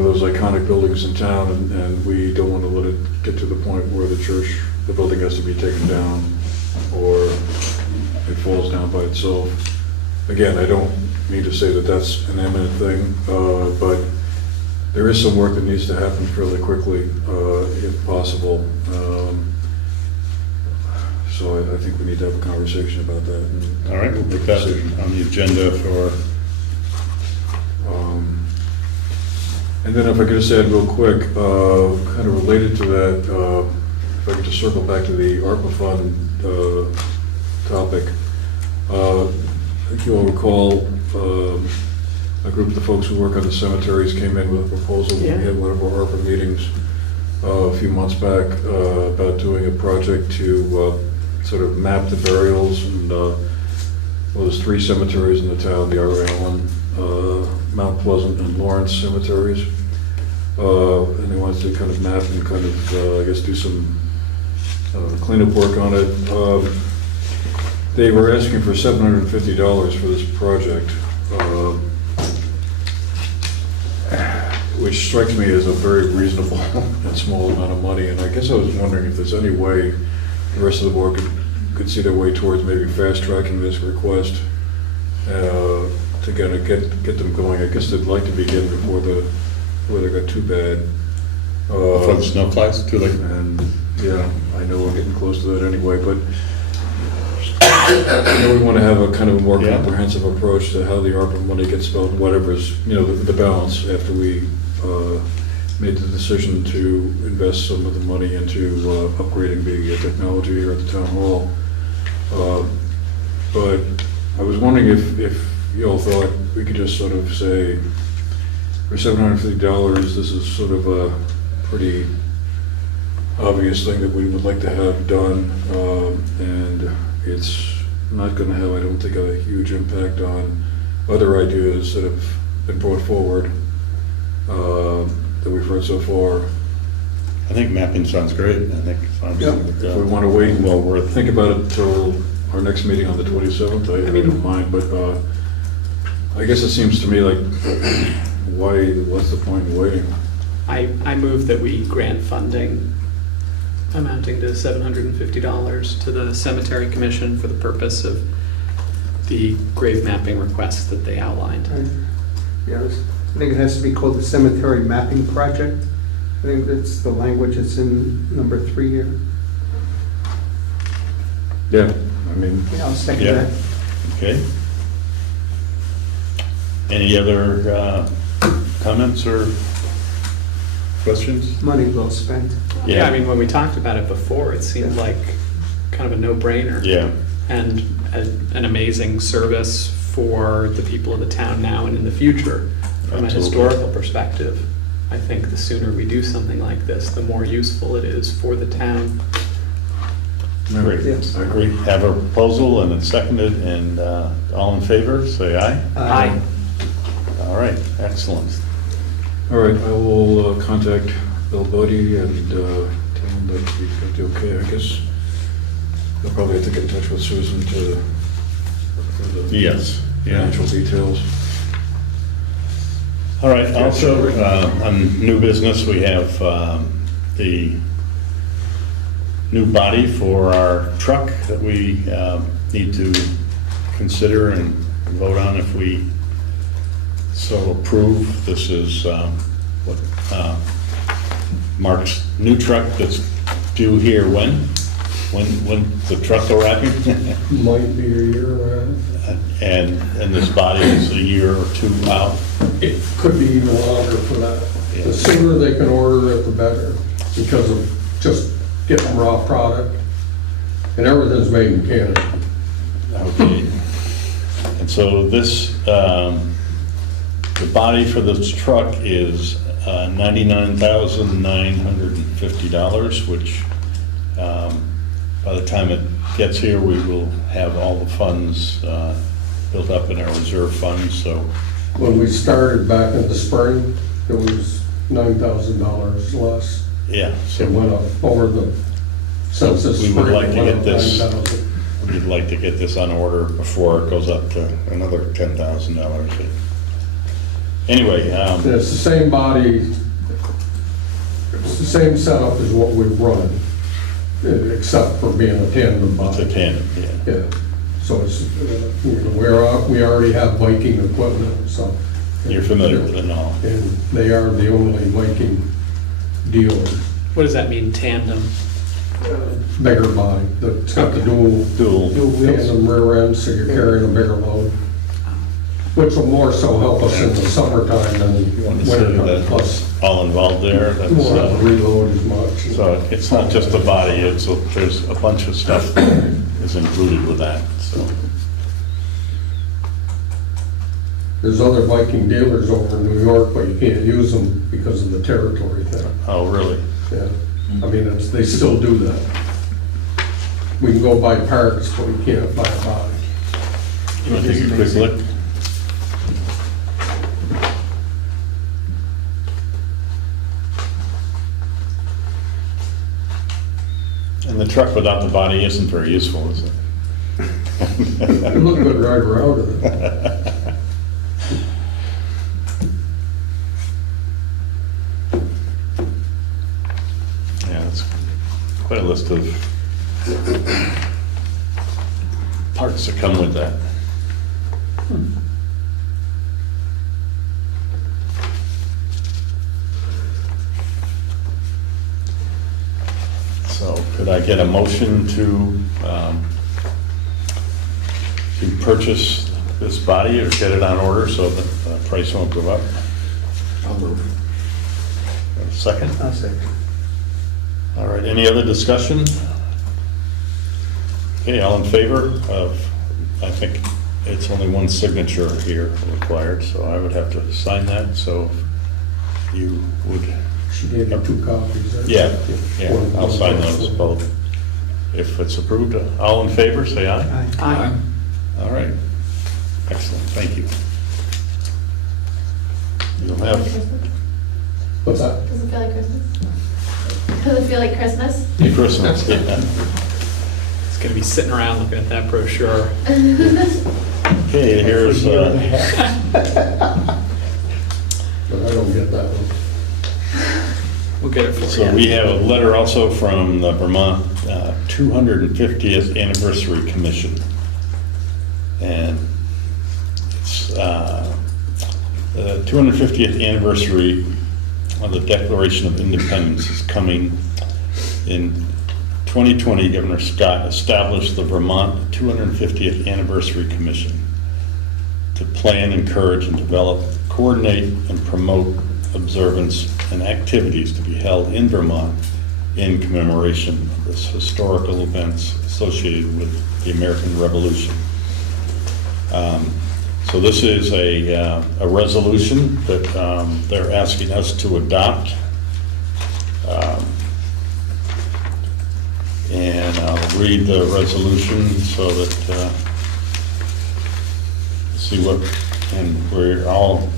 of those iconic buildings in town, and we don't want to let it get to the point where the building has to be taken down, or it falls down by itself. Again, I don't mean to say that that's an imminent thing, but there is some work that needs to happen fairly quickly, if possible. So I think we need to have a conversation about that. all right, we'll put that on the agenda for, And then if I could just add real quick, kind of related to that, if I could just circle back to the ARPA fund topic. If you'll recall, a group of the folks who work on the cemeteries came in with a proposal when we had one of our ARPA meetings a few months back about doing a project to sort of map the burials. And there's 3 cemeteries in the town, the R. Allen, Mount Pleasant, and Lawrence cemeteries. And they wanted to kind of map and kind of, I guess, do some cleanup work on it. They were asking for $750 for this project, which strikes me as a very reasonable and small amount of money. And I guess I was wondering if there's any way the rest of the board could see their way towards maybe fast-tracking this request to kind of get them going. I guess they'd like to begin before the weather got too bad. before the snow flies, too late. And, yeah, I know we're getting close to that anyway, but we want to have a kind of a more Yeah. comprehensive approach to how the ARPA money gets spent, whatever's, the balance after we made the decision to invest some of the money into upgrading the technology here at the town hall. But I was wondering if you all thought we could just sort of say, for $750, this is sort of a pretty obvious thing that we would like to have done, and it's not going to have, I don't think, a huge impact on other ideas that have been brought forward that we've heard so far. I think mapping sounds great. I think it sounds Yeah, like, if we want to wait, well worth. think about it till our next meeting on the 27th, I don't mind, but I guess it seems to me like, what's the point in waiting? I move that we grant funding amounting to $750 to the Cemetery Commission for the purpose of the grave mapping requests that they outlined. Yeah, I think it has to be called the Cemetery Mapping Project. I think that's the language that's in number 3 here. Yeah, I mean, Yeah, I'll second Yeah. that. Okay. Any other comments or questions? Money well spent. Yeah, I mean, when we talked about it before, it seemed like kind of a no-brainer. Yeah, And an amazing service for the people of the town now and in the future. From a Absolutely. historical perspective, I think the sooner we do something like this, the more useful it is for the town. great. Yes. I agree. Have a proposal and it's seconded, and all in favor, say aye. Aye. All right, excellent. all right, I will contact Bill Bodie and tell him that we've got the okay, I guess. They'll probably have to get in touch with Susan for the Yes, yeah. financial details. All right, also, on new business, we have the new body for our truck that we need to consider and vote on if we so approve. This is what Mark's new truck that's due here when? When the truck go wrapping? Might be a year, And this body is a year or two out. it could be even longer for that. Yeah. The sooner they can order it, the better, because of just getting raw product. And everything's made in Canada. Okay. And so this, the body for this truck is $99,950, which by the time it gets here, we will have all the funds built up in our reserve funds, so, When we started back in the spring, it was $9,000 less. yeah. It So went up over the census We spring. would like to it went get up this- 9,000. we'd like to get this on order before it goes up to another $10,000. Anyway, And it's the same body, it's the same setup as what we've run, except for being a tandem it's a body. tandem, yeah. Yeah, so it's, we already have Viking equipment, so. You're familiar with it and all. And they are the only Viking dealer, What does that mean, tandem? bigger body, that's got the dual Dual, tandem rear end, so you're carrying a bigger load. Which will more so help us in the summertime than you want to say wintertime, that plus all involved there? we won't have to That's, reload as much. so it's not just the body, it's, there's a bunch of stuff that is included with that, so. There's other Viking dealers over in New York, but you can't use them because of the territory thing. Oh, really? Yeah, I mean, they still do that. We can go buy parts, but we can't buy a body. You want to take a quick look? And the truck without the body isn't very useful, is it? It looked good right around it. Yeah, it's quite a list of parts that come with that. So could I get a motion to purchase this body or get it on order so that the price won't go up? I'll move. Second? I'll second. All right, any other discussion? Okay, all in favor of, I think it's only one signature here required, so I would have to sign that, so you would, She gave you 2 copies. right? yeah, One- I'll sign one- those both. If it's approved, all in favor, say aye. Aye. Aye. All right, excellent, thank you. You'll have, What's that? Does it feel like Christmas? Does it feel like Christmas? Hey, Christmas, yeah. It's gonna be sitting around looking at that brochure. Okay, here's, But I don't get that one. We'll get it for you. so we have a letter also from the Vermont 250th Anniversary Commission. And it's the 250th anniversary of the Declaration of Independence is coming in 2020. Governor Scott established the Vermont 250th Anniversary Commission to plan, encourage, and develop, coordinate, and promote observance and activities to be held in Vermont in commemoration of this historical events associated with the American Revolution. So this is a resolution that they're asking us to adopt. And I'll read the resolution so that, see what, and we're all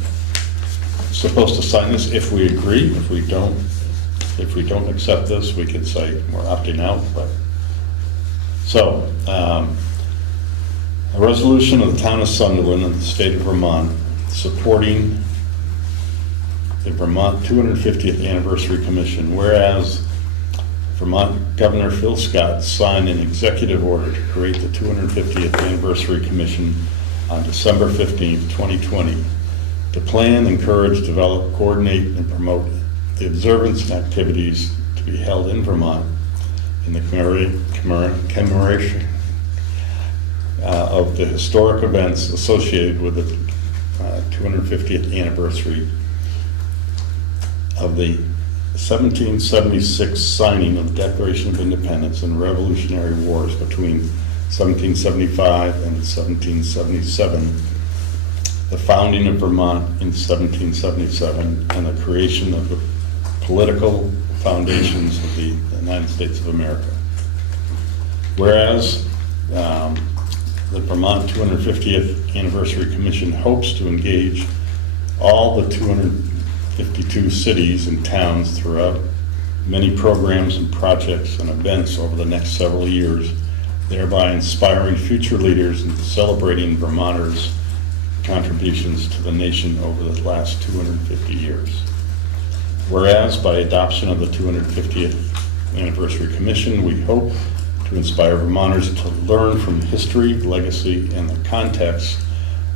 supposed to sign this if we agree. If we don't accept this, we can say we're opting out, but. So, a resolution of the town of Sunderland and the state of Vermont supporting the Vermont 250th Anniversary Commission, whereas Vermont Governor Phil Scott signed an executive order to create the 250th Anniversary Commission on December 15th, 2020, to plan, encourage, develop, coordinate, and promote the observance and activities to be held in Vermont in the commemoration of the historic events associated with the 250th anniversary of the 1776 signing of the Declaration of Independence and Revolutionary Wars between 1775 and 1777, the founding of Vermont in 1777, and the creation of the political foundations of the United States of America. Whereas the Vermont 250th Anniversary Commission hopes to engage all the 252 cities and towns throughout many programs and projects and events over the next several years, thereby inspiring future leaders and celebrating Vermonters' contributions to the nation over the last 250 years. Whereas by adoption of the 250th Anniversary Commission, we hope to inspire Vermonters to learn from history, legacy, and the context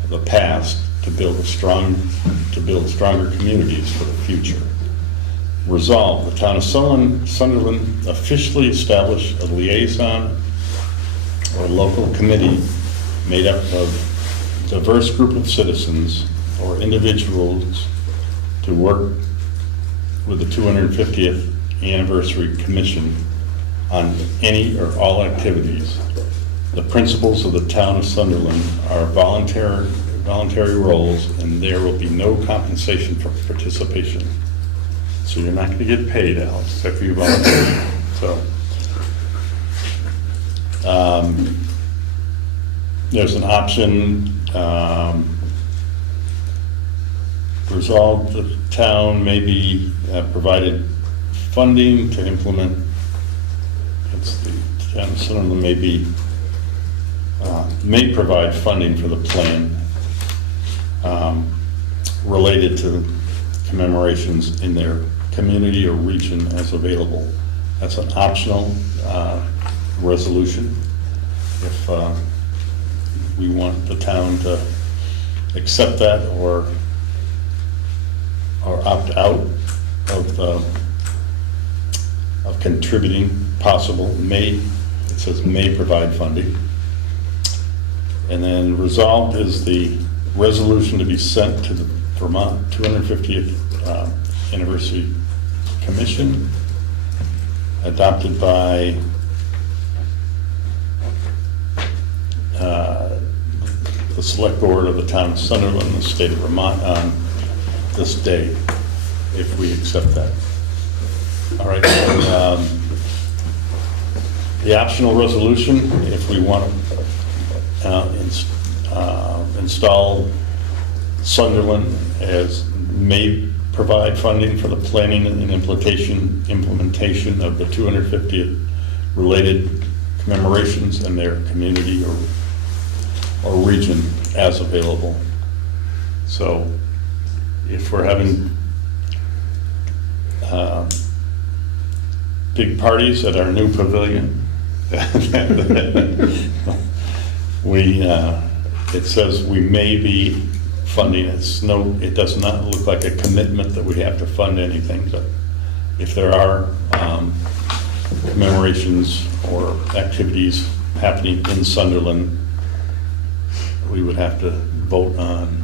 of the past to build stronger communities for the future. Resolved, the town of Sunderland officially established a liaison or local committee made up of a diverse group of citizens or individuals to work with the 250th Anniversary Commission on any or all activities. The principles of the town of Sunderland are voluntary roles, and there will be no compensation for participation. So you're not going to get paid, Alex, except for your volunteer. So there's an option. Resolved, the town may be provided funding to implement. It's the town of Sunderland may provide funding for the plan related to commemorations in their community or region as available. That's an optional resolution. If we want the town to accept that or opt out of contributing, possible, may, it says may provide funding. And then resolved is the resolution to be sent to the Vermont 250th Anniversary Commission, adopted by the Select Board of the town of Sunderland, the state of Vermont, on this day, if we accept that. All right, and, the optional resolution, if we want to install Sunderland as may provide funding for the planning and implementation of the 250th related commemorations in their community or region as available. So if we're having big parties at our new pavilion, it says we may be funding. It does not look like a commitment that we have to fund anything, but if there are commemorations or activities happening in Sunderland, we would have to vote on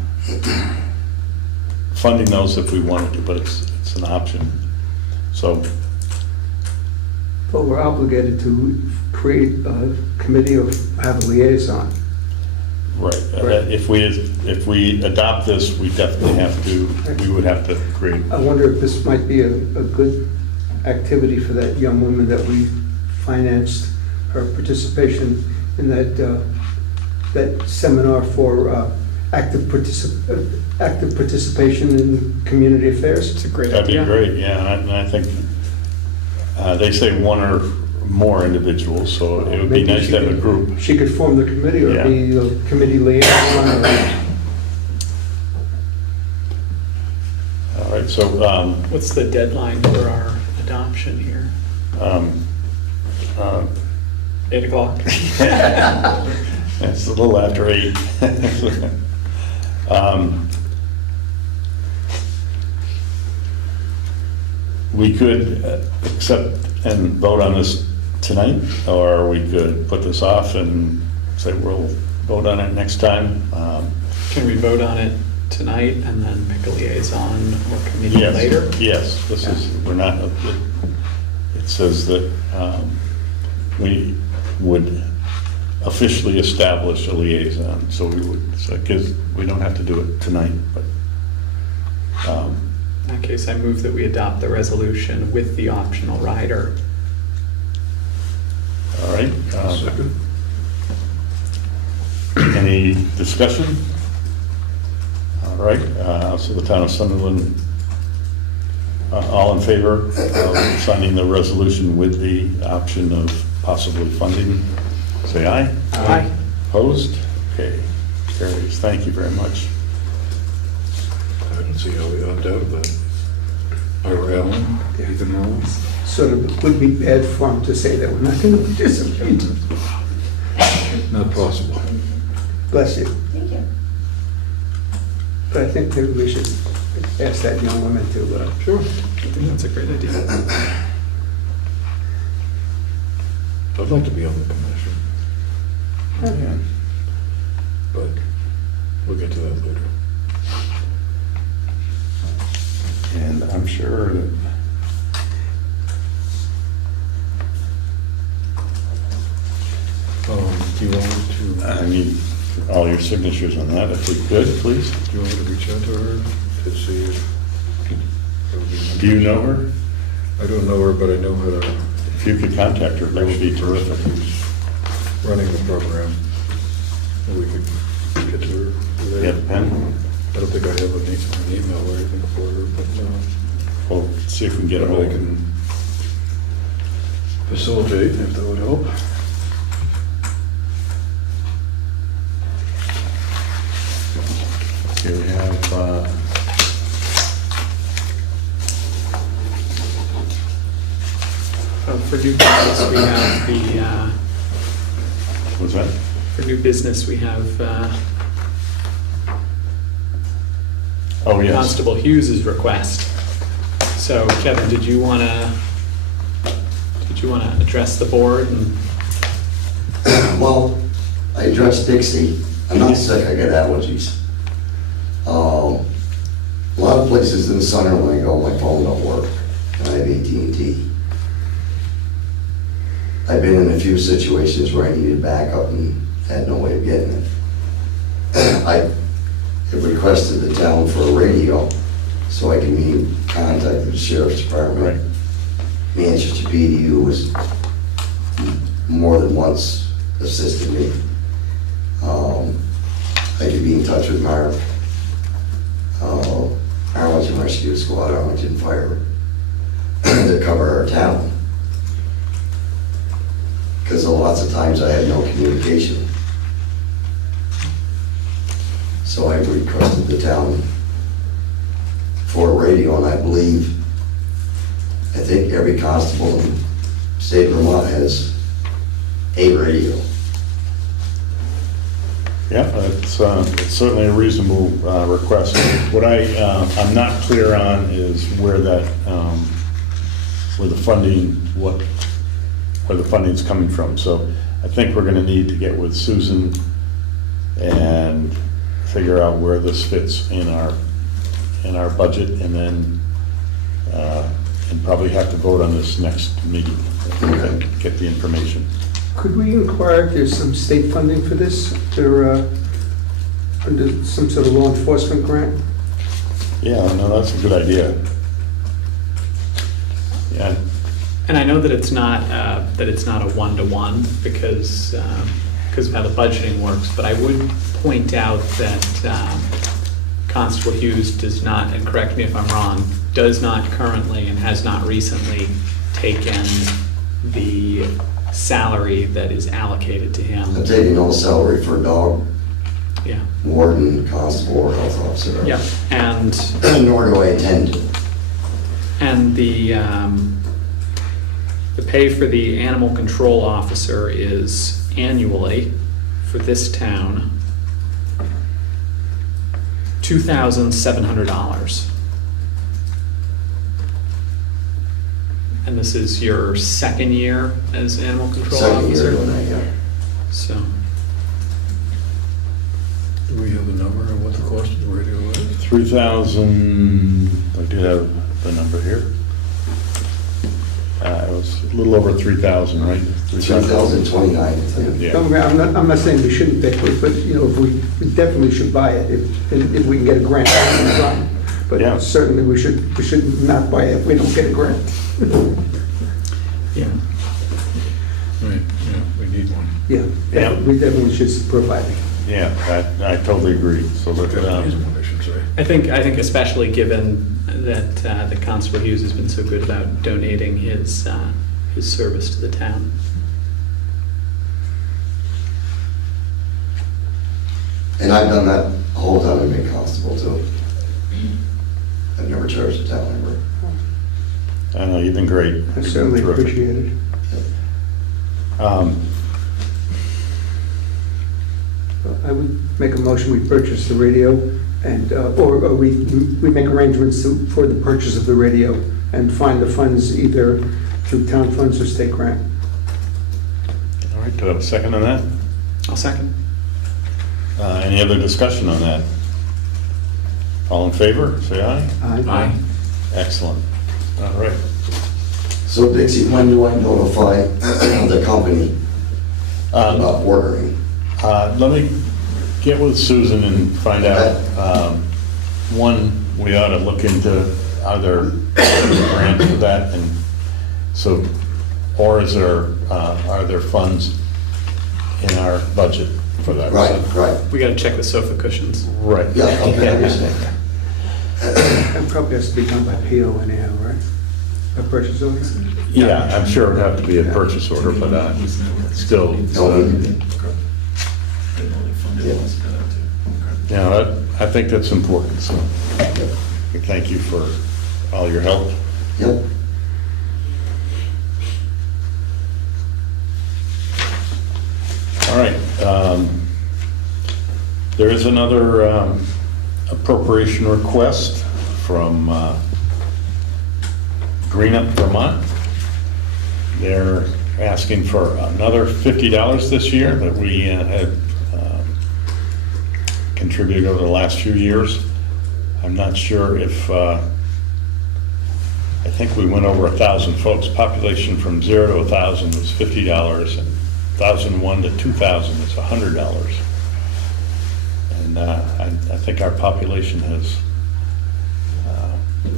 funding those if we wanted to, but it's an option. So, But we're obligated to create a committee or have a liaison. right, if we adopt this, we definitely we would have to create. I wonder if this might be a good activity for that young woman that we financed her participation in that seminar for active participation in community affairs. It's a great That'd be idea. great, yeah, and I think, they say one or more individuals, so it would be Maybe nice she to have a could- group. She could form the committee or Yeah. be the committee liaison. All right, so, What's the deadline for our adoption here? 8 o'clock? it's a little after 8. We could accept and vote on this tonight, or we could put this off and say we'll vote on it next time. Can we vote on it tonight and then pick a liaison or committee Yes, later? yes, we're not, it says that we would officially establish a liaison, so because we don't have to do it tonight, but, In that case, I move that we adopt the resolution with the optional rider. all right. Second. Any discussion? All right, so the town of Sunderland, all in favor of signing the resolution with the option of possibly funding, say aye. Aye. Opposed? Okay, carries. Thank you very much. I don't see how we opt out of that. Or Alan, Ethan Mullins. Sort of would be bad form to say that we're not going to participate. Not possible. Bless you. Thank you. But I think maybe we should ask that young woman to, Sure. I think that's a great idea. I'd like to be on the commission, but we'll get to that later. And I'm sure that Do you want me to, I need all your signatures on that, if we could, please. do you want me to reach out to her to see if? Do you know her? I don't know her, but I know how to. If you could contact her, that would be terrific. Who's running the program. And we could get to her. You have a pen? I don't think I have an email or anything for her, but We'll see if we can get a I hold. can facilitate if that would help. Here we have, For new business, we have the, what's that? for new business, we have Oh, yes. Constable Hughes's request. So Kevin, did you want to address the board? And Well, I addressed Dixie. I'm not sick, I got allergies. A lot of places in Sunderland I go, my phone don't work, and I have AT&T. I've been in a few situations where I needed backup and had no way of getting it. I have requested the town for a radio so I can be in contact with the sheriff's department. Right. Manchester PDU has more than once assisted me. I could be in touch with Mark. Arlington Rescue Squad, Arlington Fire, that cover our town. Because lots of times I had no communication. So I requested the town for a radio, and I think every constable in the state of Vermont has a radio. Yeah, it's certainly a reasonable request. What I'm not clear on is where the funding's coming from. So I think we're gonna need to get with Susan and figure out where this fits in our budget, and then, and probably have to vote on this next meeting, and get the information. Could we inquire if there's some state funding for this, or under some sort of law enforcement grant? Yeah, no, that's a good idea. Yeah, And I know that it's not a one-to-one because of how the budgeting works, but I would point out that Constable Hughes does not, and correct me if I'm wrong, does not currently and has not recently taken the salary that is allocated to him. I'm taking no salary for a dog Yeah, warden, constable, or health officer. yeah, and Nor do I intend to. And the pay for the animal control officer is annually, for this town, $2,700. And this is your second year as animal control Second officer? year doing that, yeah. So, Do we have a number of what the cost of the radio is? 3,000, I do have the number here. It was a little over 3,000, right? 2029, I think. Yeah. Don't get me wrong, I'm not saying we shouldn't pay for it, but, you know, if we definitely should buy it, if we can get a grant. Yeah. But certainly we should not buy it if we don't get a grant. yeah. Right, yeah, we need one. Yeah, Yeah. we definitely should provide it. Yeah, I totally agree. So that, Definitely is one, I should say. I think especially given that the Constable Hughes has been so good about donating his service to the town. And I've done that the whole time I've been constable too. I've never charged a town member. I know, you've been great. I certainly Terrific. appreciate it. I would make a motion, we purchase the radio, and, or we make arrangements for the purchase of the radio and find the funds either through town funds or state grant. All right, do I have a second on that? I'll second. Any other discussion on that? All in favor, say aye. Aye. Excellent. All right. So Dixie, when do I notify the company about ordering? Let me get with Susan and find out. One, we ought to look into other grants for that, and so, or is there, are there funds in our budget for that? Right, right. We gotta check the sofa cushions. Right. Yeah, okay, I understand. That probably has to be done by PO anyhow, right? A purchase order? Yeah, I'm sure it'd have to be a purchase order, but still, yeah, I think that's important, so we thank you for all your help. Yep. All right. There is another appropriation request from Green Up Vermont. They're asking for another $50 this year that we had contributed over the last few years. I'm not sure if, I think we went over 1,000 folks. Population from 0 to 1,000 was $50, and 1,001 to 2,000 is $100. And I think our population has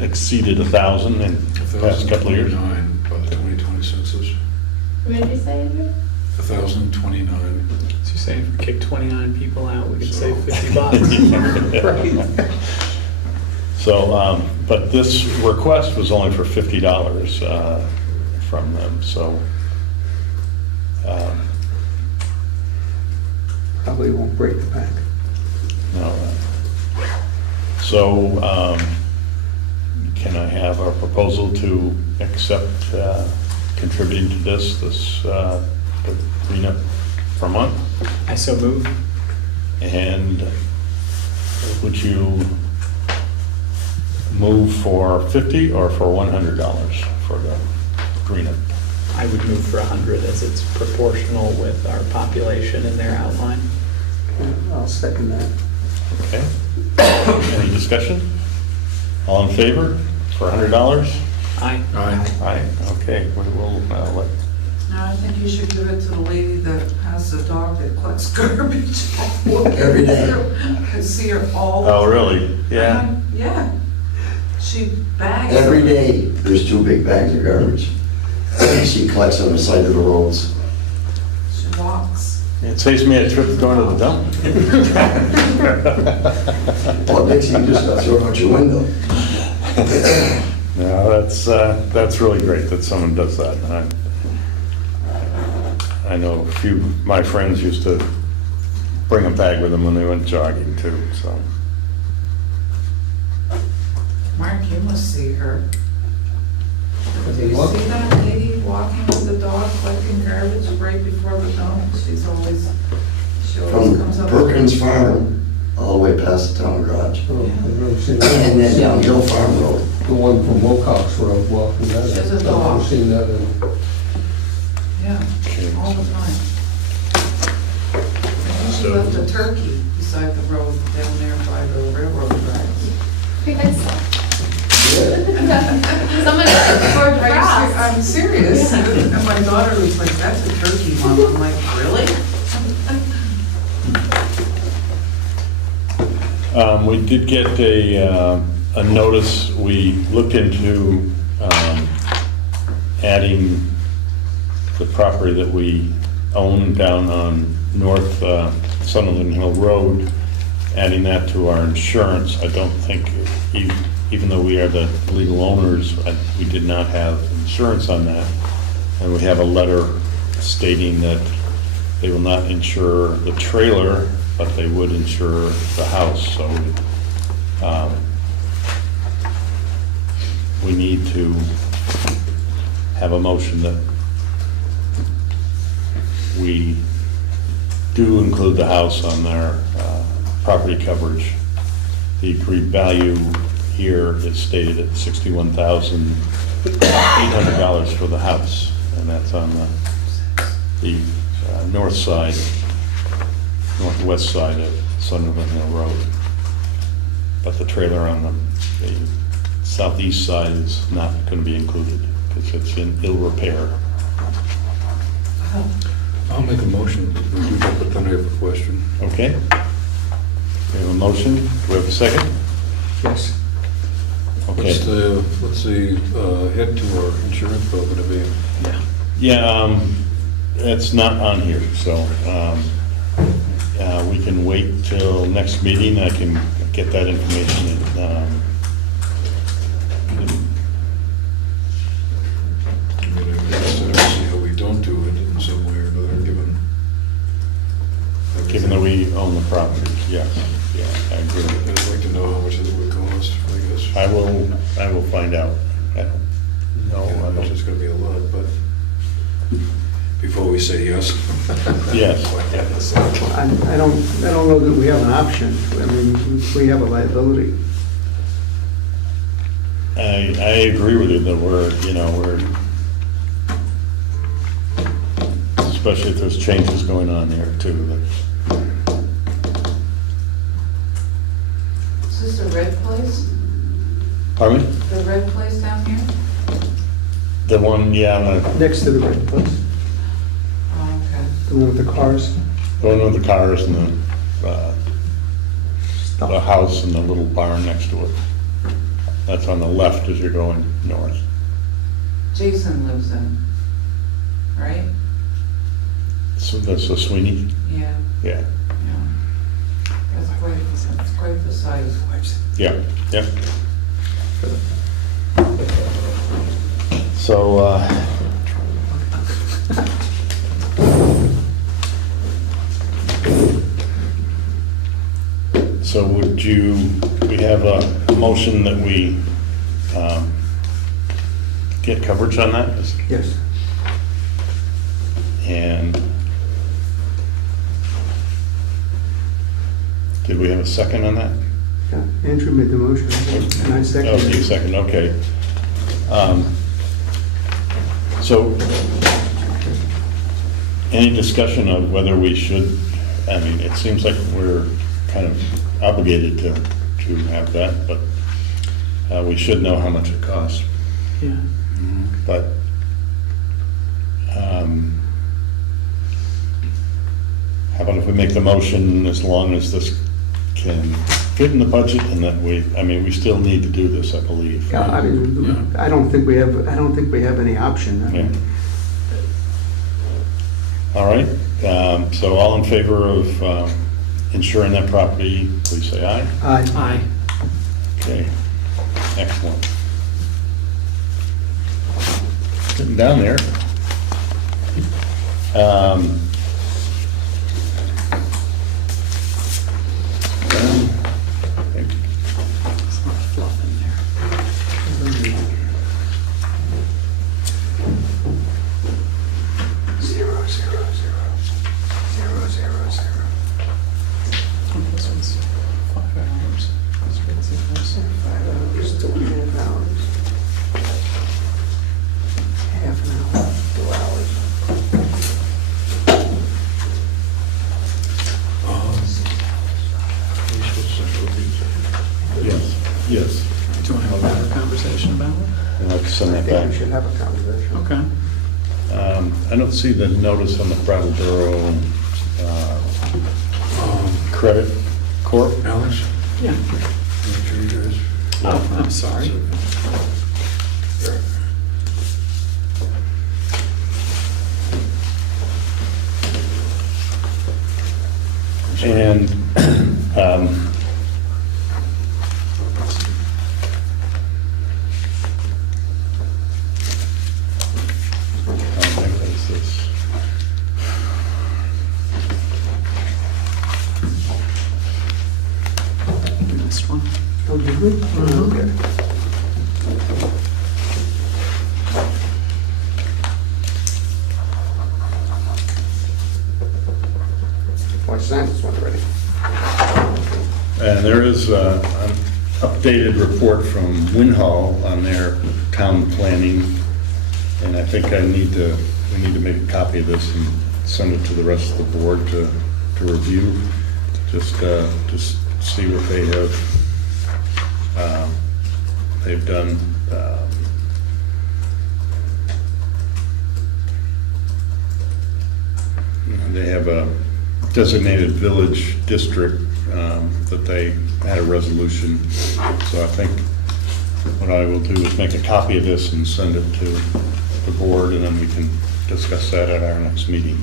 exceeded 1,000 in the past couple of years. 1,029 by the 2020 census. What did you say, Andrew? 1,029. So you're saying if we kick 29 people out, we could So- save $50? So, but this request was only for $50 from them, so. Probably won't break the bank. No. So, can I have a proposal to accept contributing to this cleanup for a month? I so move. And would you move for 50 or for $100 for the cleanup? I would move for 100 as it's proportional with our population in their outline. I'll second that. Okay. Any discussion? All in favor for $100? Aye. Aye, okay, we will let, No, I think you should give it to the lady that has the dog that collects garbage. Every day. I see her all the time. oh, really? Yeah. Yeah. She bags. Every them. day, there's 2 big bags of garbage. She collects on the side of the roads. She walks. It saves me a trip going to the dump. Well, Dixie, you just got thrown out your window. No, that's really great that someone does that. I know a few, my friends used to bring a bag with them when they went jogging too, so. Mark, you must see her. Do you What? see that lady walking with the dog collecting garbage right before the dump? She always From comes up. Perkins Farm, all the way past the town garage. Oh, I've never seen And then that. down Hill Farm Road. The one from Wilcox Road walking that. She has a I've dog. never seen that in. Yeah, all the time. I think she left a turkey beside the road down there by the railroad tracks. Because someone poured grass. I'm serious. And my daughter was like, that's a turkey, Mom. I'm like, really? We did get a notice, we looked into adding the property that we own down on North Sunderland Hill Road, adding that to our insurance. I don't think, even though we are the legal owners, we did not have insurance on that. And we have a letter stating that they will not insure the trailer, but they would insure the house. So we need to have a motion that we do include the house on their property coverage. The agreed value here is stated at $61,800 for the house, and that's on the north side, northwest side of Sunderland Hill Road. But the trailer on the southeast side is not going to be included because it's in ill repair. I'll make a motion that we do that, but then I have a question. Okay? We have a motion. Do we have a second? Yes. Okay. What's the head to our insurance bill gonna be? Yeah, it's not on here, so we can wait till next meeting. I can get that information. I mean, I guess I don't see how we don't do it in some way or another, given. Given that we own the property, yes, yeah, I agree. I'd like to know how much it would cost, I guess. I will find out. I don't know. I know it's gonna be a lot, but before we say yes. Yes. I don't know that we have an option. I mean, we have a liability. I agree with you that we're, especially if there's changes going on there too. Is this the red place? Pardon me? The red place down here? The one, yeah, Next to the red place, Oh, okay. the one with the cars. the one with the cars and the house and the little barn next to it. That's on the left as you're going north. Jason lives in, right? So that's the Sweeney? Yeah, Yeah, yeah. That's quite the size. yeah, yeah. So, so would you, we have a motion that we get coverage on that? Yes. And did we have a second on that? Yeah, Andrew made the motion, and I Oh, seconded you it. second, okay. So, any discussion of whether we should, I mean, it seems like we're kind of obligated to have that, but we should know how much it costs. Yeah. But, how about if we make the motion as long as this can fit in the budget and that we, I mean, we still need to do this, I believe. Yeah, I mean, I don't think we have any option. Yeah. All right, so all in favor of insuring that property, please say aye. Aye. Okay, excellent. Getting down there. There's a lot of fluff in there. Zero, zero, zero. Zero, zero, zero. This one's 5 hours. Straight zeros. 5 hours, 2.5 hours. Half an hour, 2 hours. Yes, yes. Do you want to have a better conversation about it? I'd like to send I that think we back. should have a conversation. Okay. I don't see the notice on the Brattleboro Credit Corp. Alex? Yeah. Make sure you guys. Oh, I'm sorry. And I think that's this. This one. Oh, did we? Okay. Well, I signed this one already. And there is an updated report from Winhall on their town planning. And I think we need to make a copy of this and send it to the rest of the board to review. Just see what they have, they've done. They have a designated village district that they had a resolution. So I think what I will do is make a copy of this and send it to the board, and then we can discuss that at our next meeting.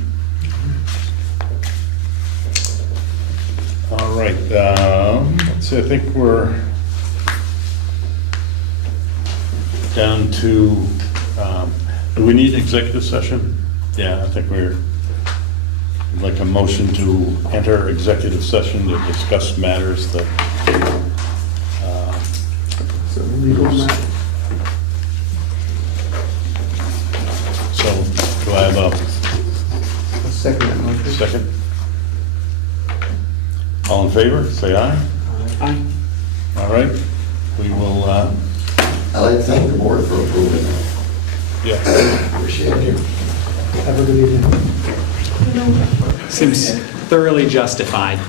All right, let's see, I think we're down to, do we need executive session? Yeah, I think we're, like a motion to enter executive session to discuss matters that, So legal matter. so do I have I'll second that motion. a second? All in favor, say aye. Aye. All right, we will, I'd like to thank the board for approving it. yeah. Appreciate it. Have a good evening. Seems thoroughly justified.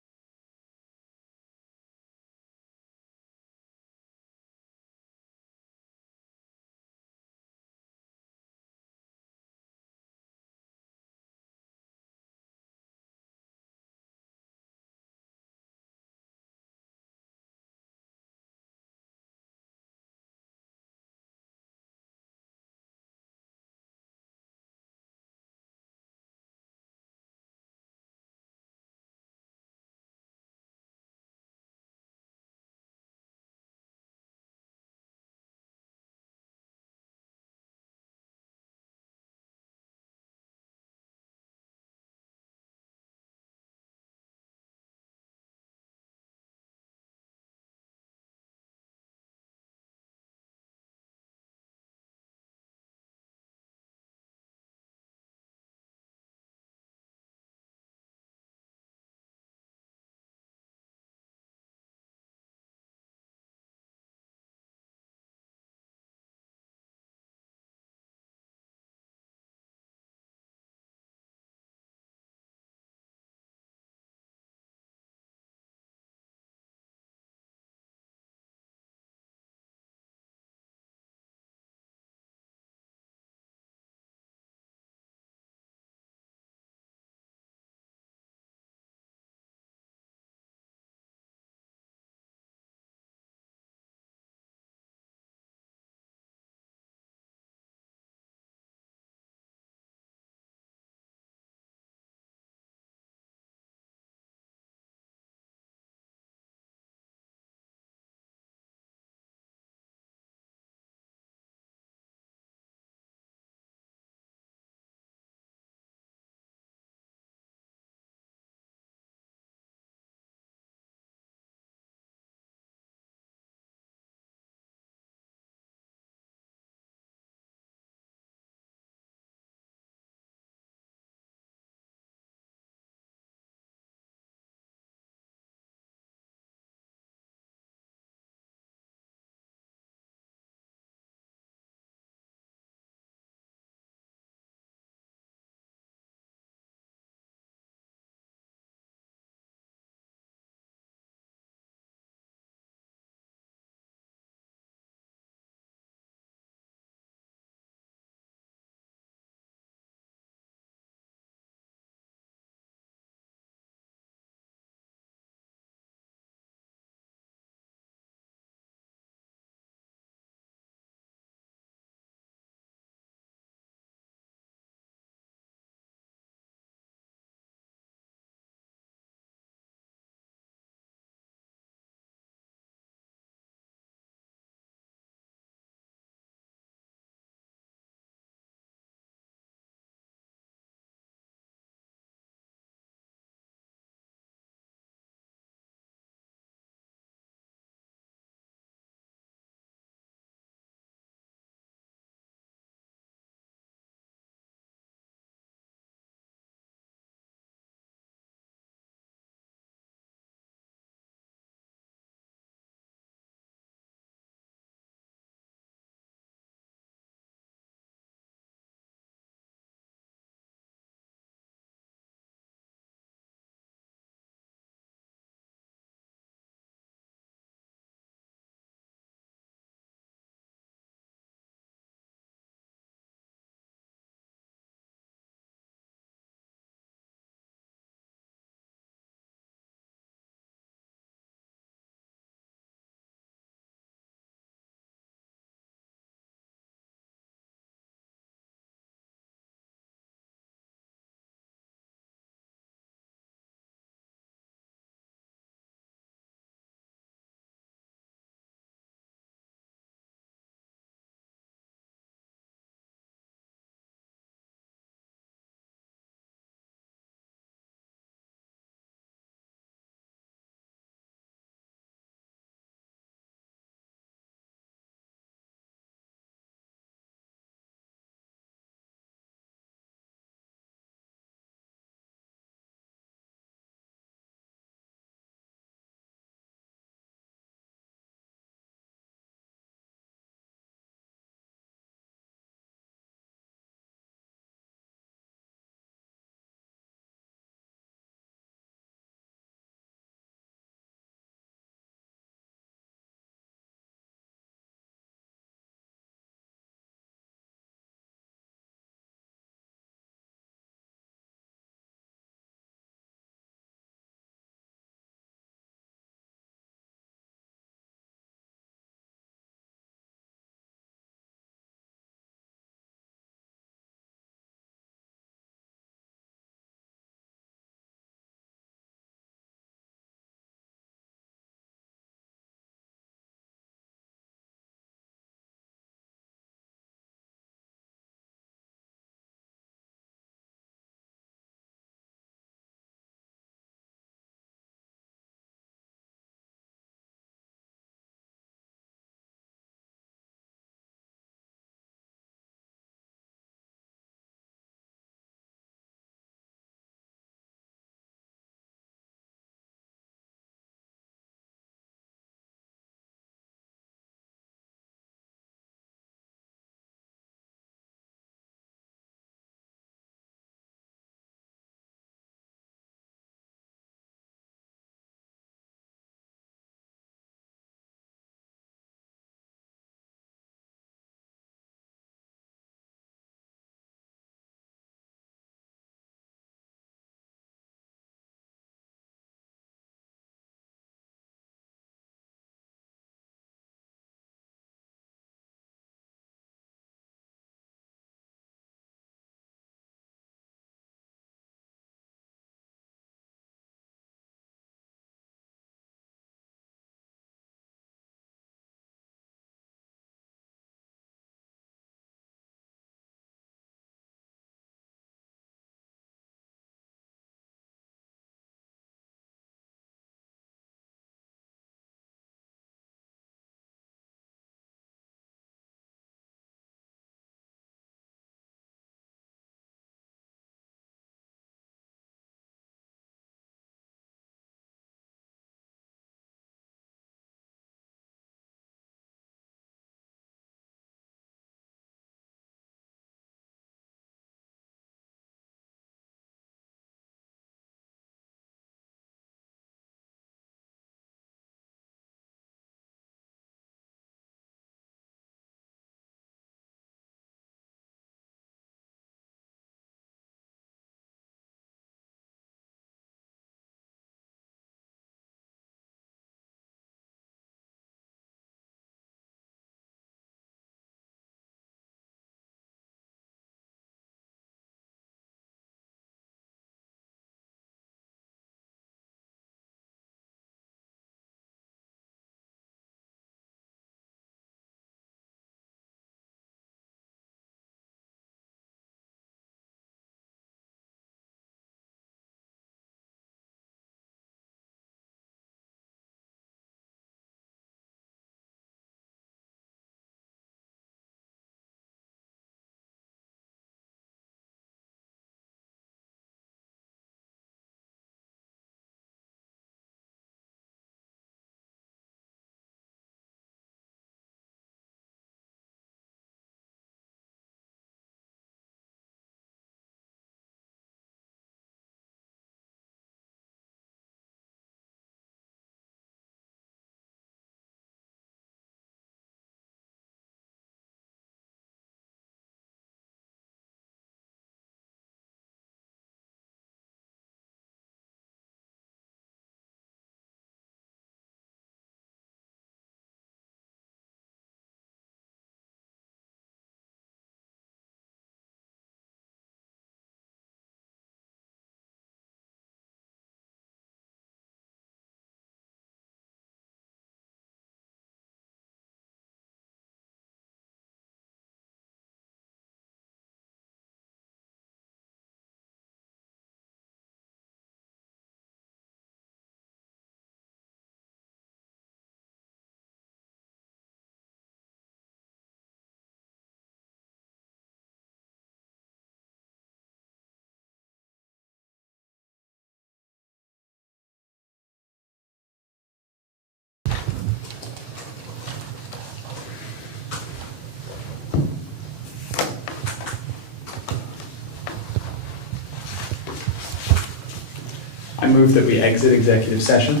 move that we exit executive session.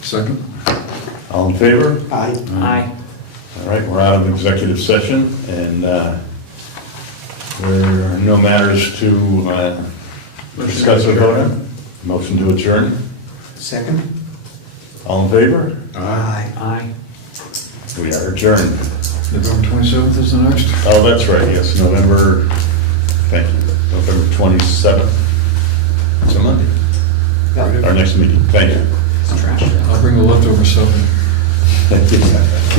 Second? All in favor? Aye. Aye. All right, we're out of executive session, and there are no matters to discuss or vote on. Motion to adjourn. Second? All in favor? Aye. Aye. We are adjourned. November 27th is the next? Oh, that's right, yes, November, thank you, November 27th. It's a Monday, Yeah. our next meeting. Thank you. It's trash. I'll bring the leftover stuff in. Thank you.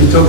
You took